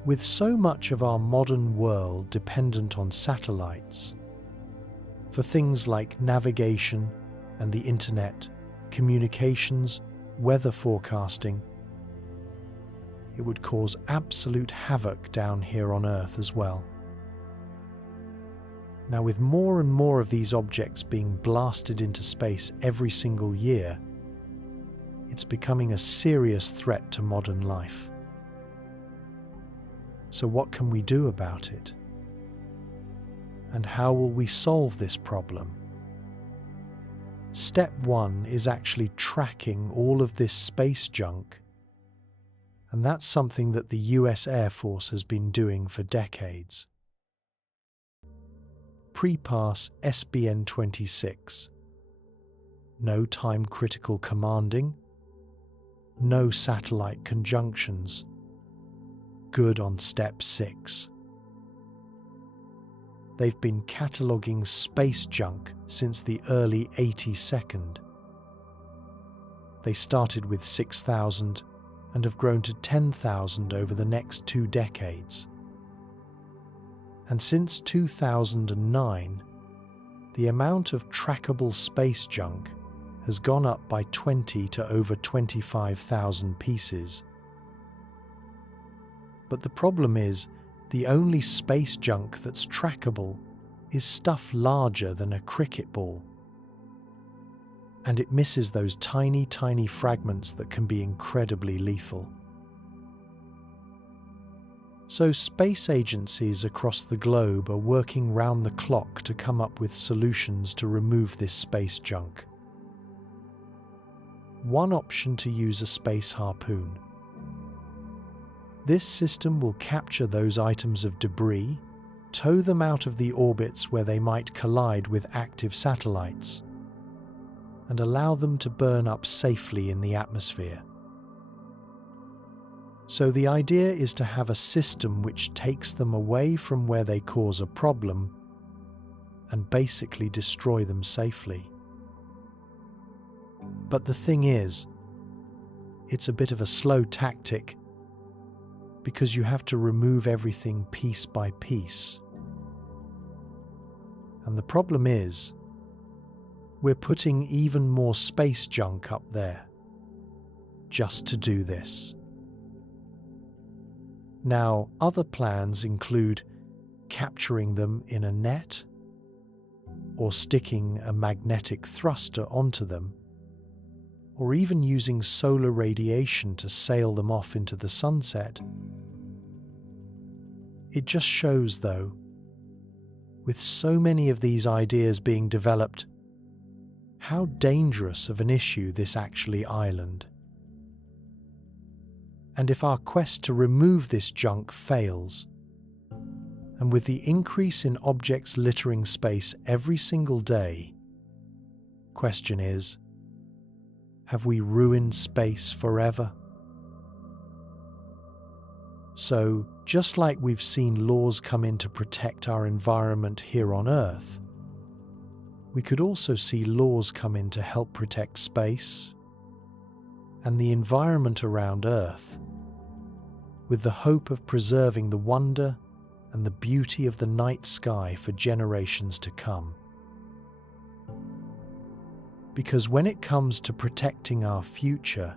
With so much of our modern world dependent on satellites, for things like navigation and the internet, communications, weather forecasting, it would cause absolute havoc down here on Earth as well. Now, with more and more of these objects being blasted into space every single year, it's becoming a serious threat to modern life. So what can we do about it? And how will we solve this problem? Step 1 is actually tracking all of this space junk, and that's something that the US Air Force has been doing for decades. Pre-pass SBN 26. No time-critical commanding. No satellite conjunctions. Good on step 6. They've been cataloguing space junk since the early 82nd. They started with 6,000 and have grown to 10,000 over the next 2 decades. And since 2009, the amount of trackable space junk has gone up by 20 to over 25,000 pieces. But the problem is, the only space junk that's trackable is stuff larger than a cricket ball. And it misses those tiny, tiny fragments that can be incredibly lethal. So space agencies across the globe are working round the clock to come up with solutions to remove this space junk. One option to use a space harpoon. This system will capture those items of debris, tow them out of the orbits where they might collide with active satellites, and allow them to burn up safely in the atmosphere. So the idea is to have a system which takes them away from where they cause a problem and basically destroy them safely. But the thing is, it's a bit of a slow tactic because you have to remove everything piece by piece. And the problem is, we're putting even more space junk up there just to do this. Now, other plans include capturing them in a net, or sticking a magnetic thruster onto them, or even using solar radiation to sail them off into the sunset. It just shows, though, with so many of these ideas being developed, how dangerous of an issue this actually island. And if our quest to remove this junk fails, and with the increase in objects littering space every single day, question is, have we ruined space forever? So, just like we've seen laws come in to protect our environment here on Earth, we could also see laws come in to help protect space and the environment around Earth, with the hope of preserving the wonder and the beauty of the night sky for generations to come. Because when it comes to protecting our future,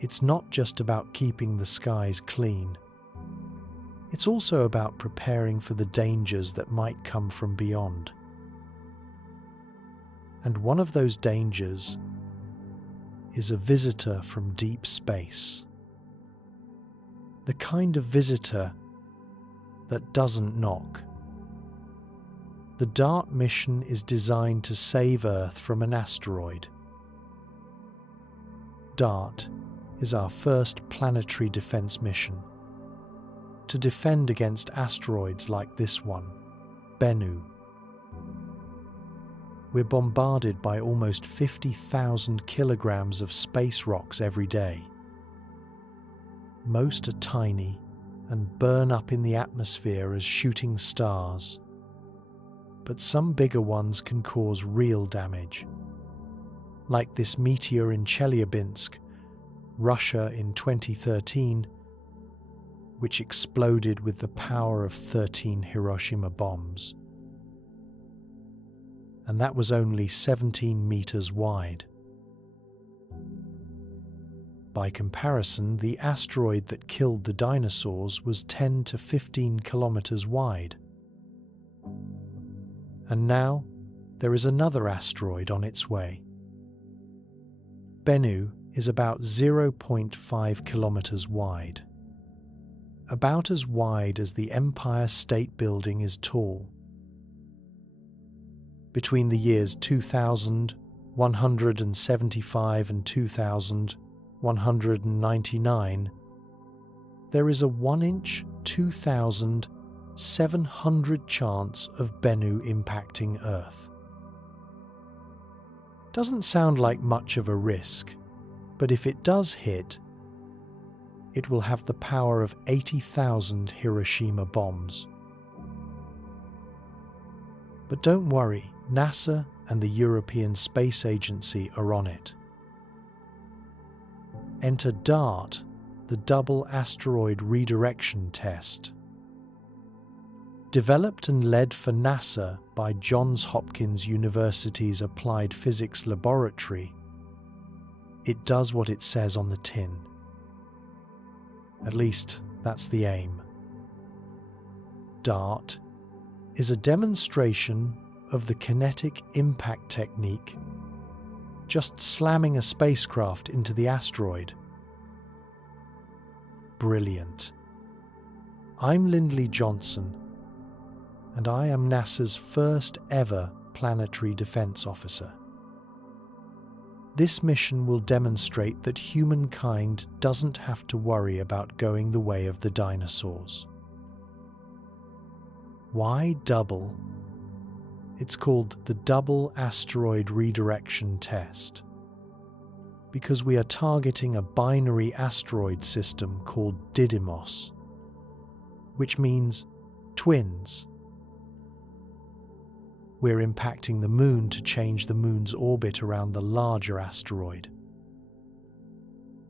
it's not just about keeping the skies clean. It's also about preparing for the dangers that might come from beyond. And one of those dangers is a visitor from deep space. The kind of visitor that doesn't knock. The DART mission is designed to save Earth from an asteroid. DART is our first planetary defense mission to defend against asteroids like this one, Bennu. We're bombarded by almost 50,000 kilograms of space rocks every day. Most are tiny and burn up in the atmosphere as shooting stars, but some bigger ones can cause real damage, like this meteor in Chelyabinsk, Russia in 2013, which exploded with the power of 13 Hiroshima bombs. And that was only 17 meters wide. By comparison, the asteroid that killed the dinosaurs was 10 to 15 kilometers wide. And now there is another asteroid on its way. Bennu is about 0.5 kilometers wide, about as wide as the Empire State Building is tall. Between the years 2175 and 2199, there is a 1-inch, 2,700 chance of Bennu impacting Earth. Doesn't sound like much of a risk, but if it does hit, it will have the power of 80,000 Hiroshima bombs. But don't worry, NASA and the European Space Agency are on it. Enter DART, the Double Asteroid Redirection Test. Developed and led for NASA by Johns Hopkins University's Applied Physics Laboratory, it does what it says on the tin. At least, that's the aim. DART is a demonstration of the kinetic impact technique, just slamming a spacecraft into the asteroid. Brilliant. I'm Lindley Johnson, and I am NASA's first ever planetary defense officer. This mission will demonstrate that humankind doesn't have to worry about going the way of the dinosaurs. Why double? It's called the Double Asteroid Redirection Test because we are targeting a binary asteroid system called Didymos, which means twins. We're impacting the Moon to change the Moon's orbit around the larger asteroid.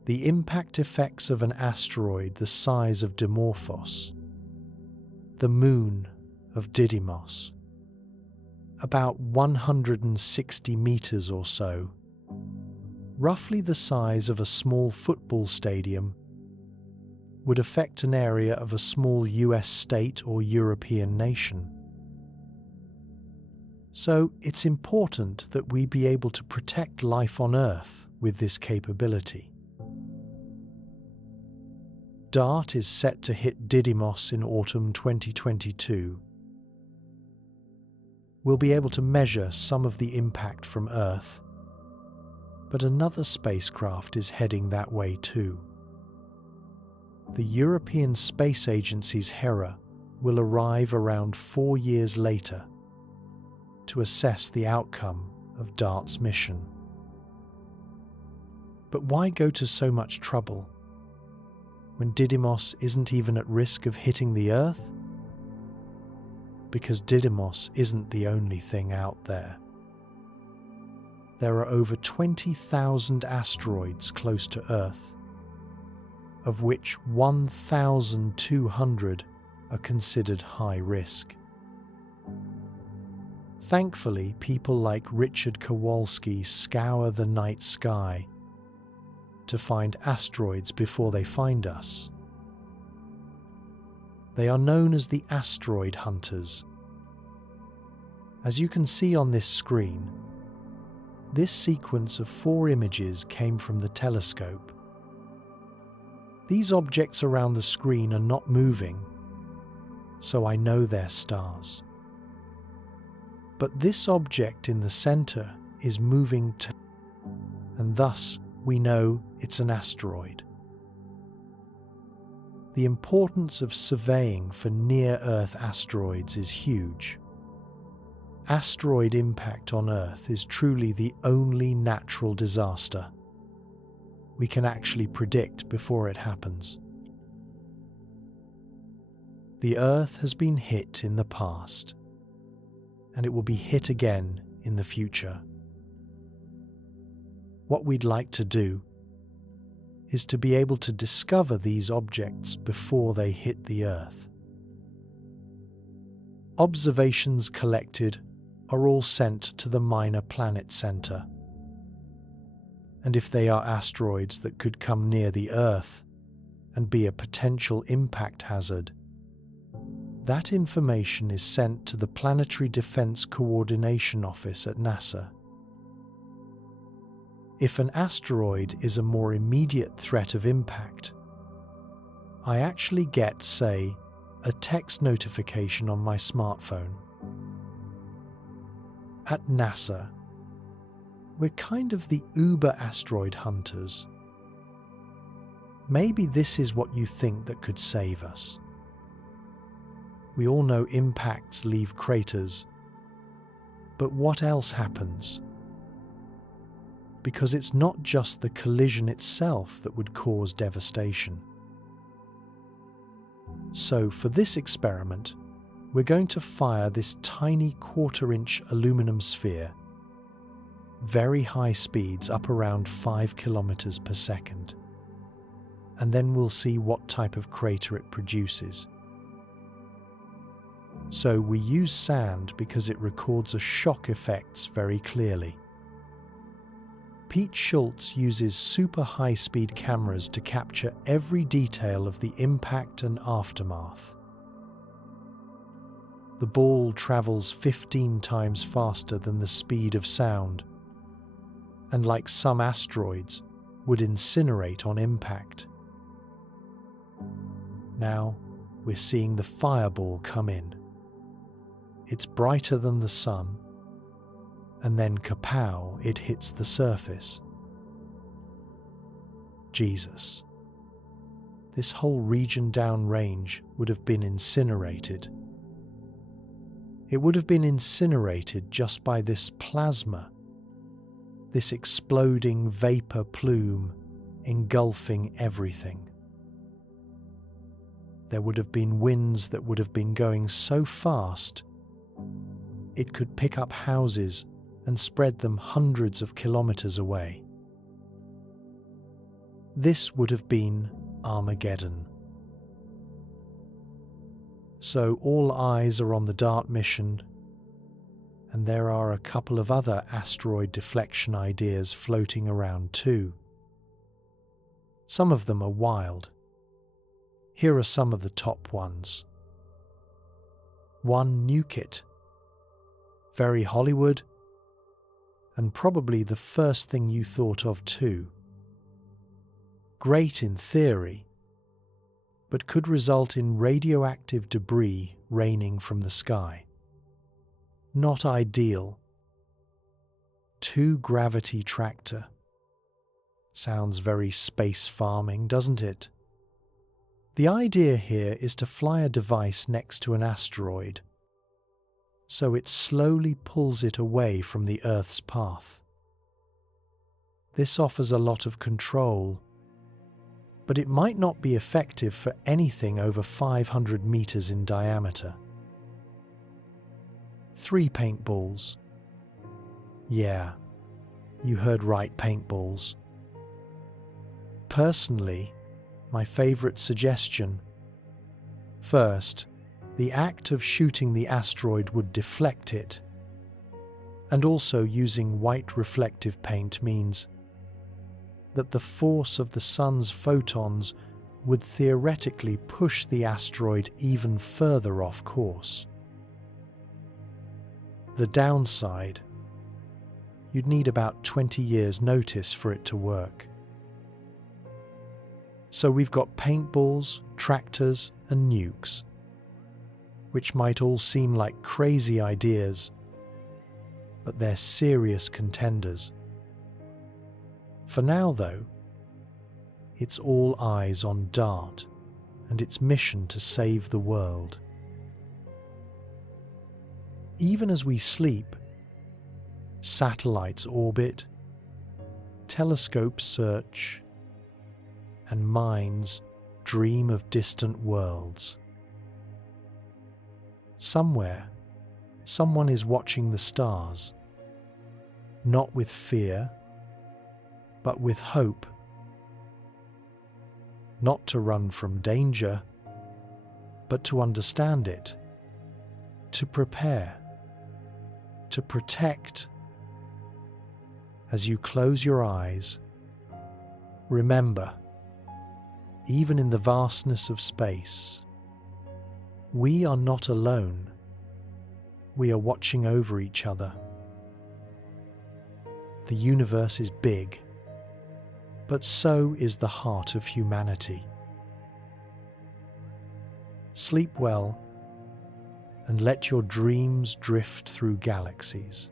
The impact effects of an asteroid the size of Dimorphos, the Moon of Didymos, about 160 meters or so, roughly the size of a small football stadium, would affect an area of a small US state or European nation. So it's important that we be able to protect life on Earth with this capability. DART is set to hit Didymos in autumn 2022. We'll be able to measure some of the impact from Earth, but another spacecraft is heading that way too. The European Space Agency's Hera will arrive around 4 years later to assess the outcome of DART's mission. But why go to so much trouble when Didymos isn't even at risk of hitting the Earth? Because Didymos isn't the only thing out there. There are over 20,000 asteroids close to Earth, of which 1,200 are considered high risk. Thankfully, people like Richard Kowalski scour the night sky to find asteroids before they find us. They are known as the asteroid hunters. As you can see on this screen, this sequence of 4 images came from the telescope. These objects around the screen are not moving, so I know they're stars. But this object in the center is moving too, and thus we know it's an asteroid. The importance of surveying for near-Earth asteroids is huge. Asteroid impact on Earth is truly the only natural disaster we can actually predict before it happens. The Earth has been hit in the past, and it will be hit again in the future. What we'd like to do is to be able to discover these objects before they hit the Earth. Observations collected are all sent to the Minor Planet Center, and if they are asteroids that could come near the Earth and be a potential impact hazard, That information is sent to the Planetary Defense Coordination Office at NASA. If an asteroid is a more immediate threat of impact, I actually get, say, a text notification on my smartphone. At NASA, we're kind of the Uber asteroid hunters. Maybe this is what you think that could save us. We all know impacts leave craters, but what else happens? Because it's not just the collision itself that would cause devastation. So for this experiment, we're going to fire this tiny quarter-inch aluminum sphere, very high speeds up around 5 kilometers per second, and then we'll see what type of crater it produces. So we use sand because it records a shock effects very clearly. Pete Schultz uses super high-speed cameras to capture every detail of the impact and aftermath. The ball travels 15 times faster than the speed of sound, and like some asteroids, would incinerate on impact. Now we're seeing the fireball come in. It's brighter than the sun, and then kapow, it hits the surface. Jesus. This whole region downrange would have been incinerated. It would have been incinerated just by this plasma, this exploding vapor plume engulfing everything. There would have been winds that would have been going so fast it could pick up houses and spread them hundreds of kilometers away. This would have been Armageddon. So all eyes are on the DART mission, and there are a couple of other asteroid deflection ideas floating around too. Some of them are wild. Here are some of the top ones. 1. Nuke it. Very Hollywood, and probably the first thing you thought of too. Great in theory, but could result in radioactive debris raining from the sky. Not ideal. 2. Gravity tractor. Sounds very space farming, doesn't it? The idea here is to fly a device next to an asteroid, so it slowly pulls it away from the Earth's path. This offers a lot of control, but it might not be effective for anything over 500 meters in diameter. 3. Paintballs. Yeah, you heard right, paintballs. Personally, my favorite suggestion. First, the act of shooting the asteroid would deflect it, and also using white reflective paint means that the force of the sun's photons would theoretically push the asteroid even further off course. The downside, you'd need about 20 years' notice for it to work. So we've got paintballs, tractors, and nukes, which might all seem like crazy ideas, but they're serious contenders. For now, though, it's all eyes on DART and its mission to save the world. Even as we sleep, satellites orbit, telescopes search, and minds dream of distant worlds. Somewhere, someone is watching the stars, not with fear, but with hope. Not to run from danger, but to understand it, to prepare, to protect. As you close your eyes, remember, even in the vastness of space, We are not alone. We are watching over each other. The universe is big, but so is the heart of humanity. Sleep well and let your dreams drift through galaxies.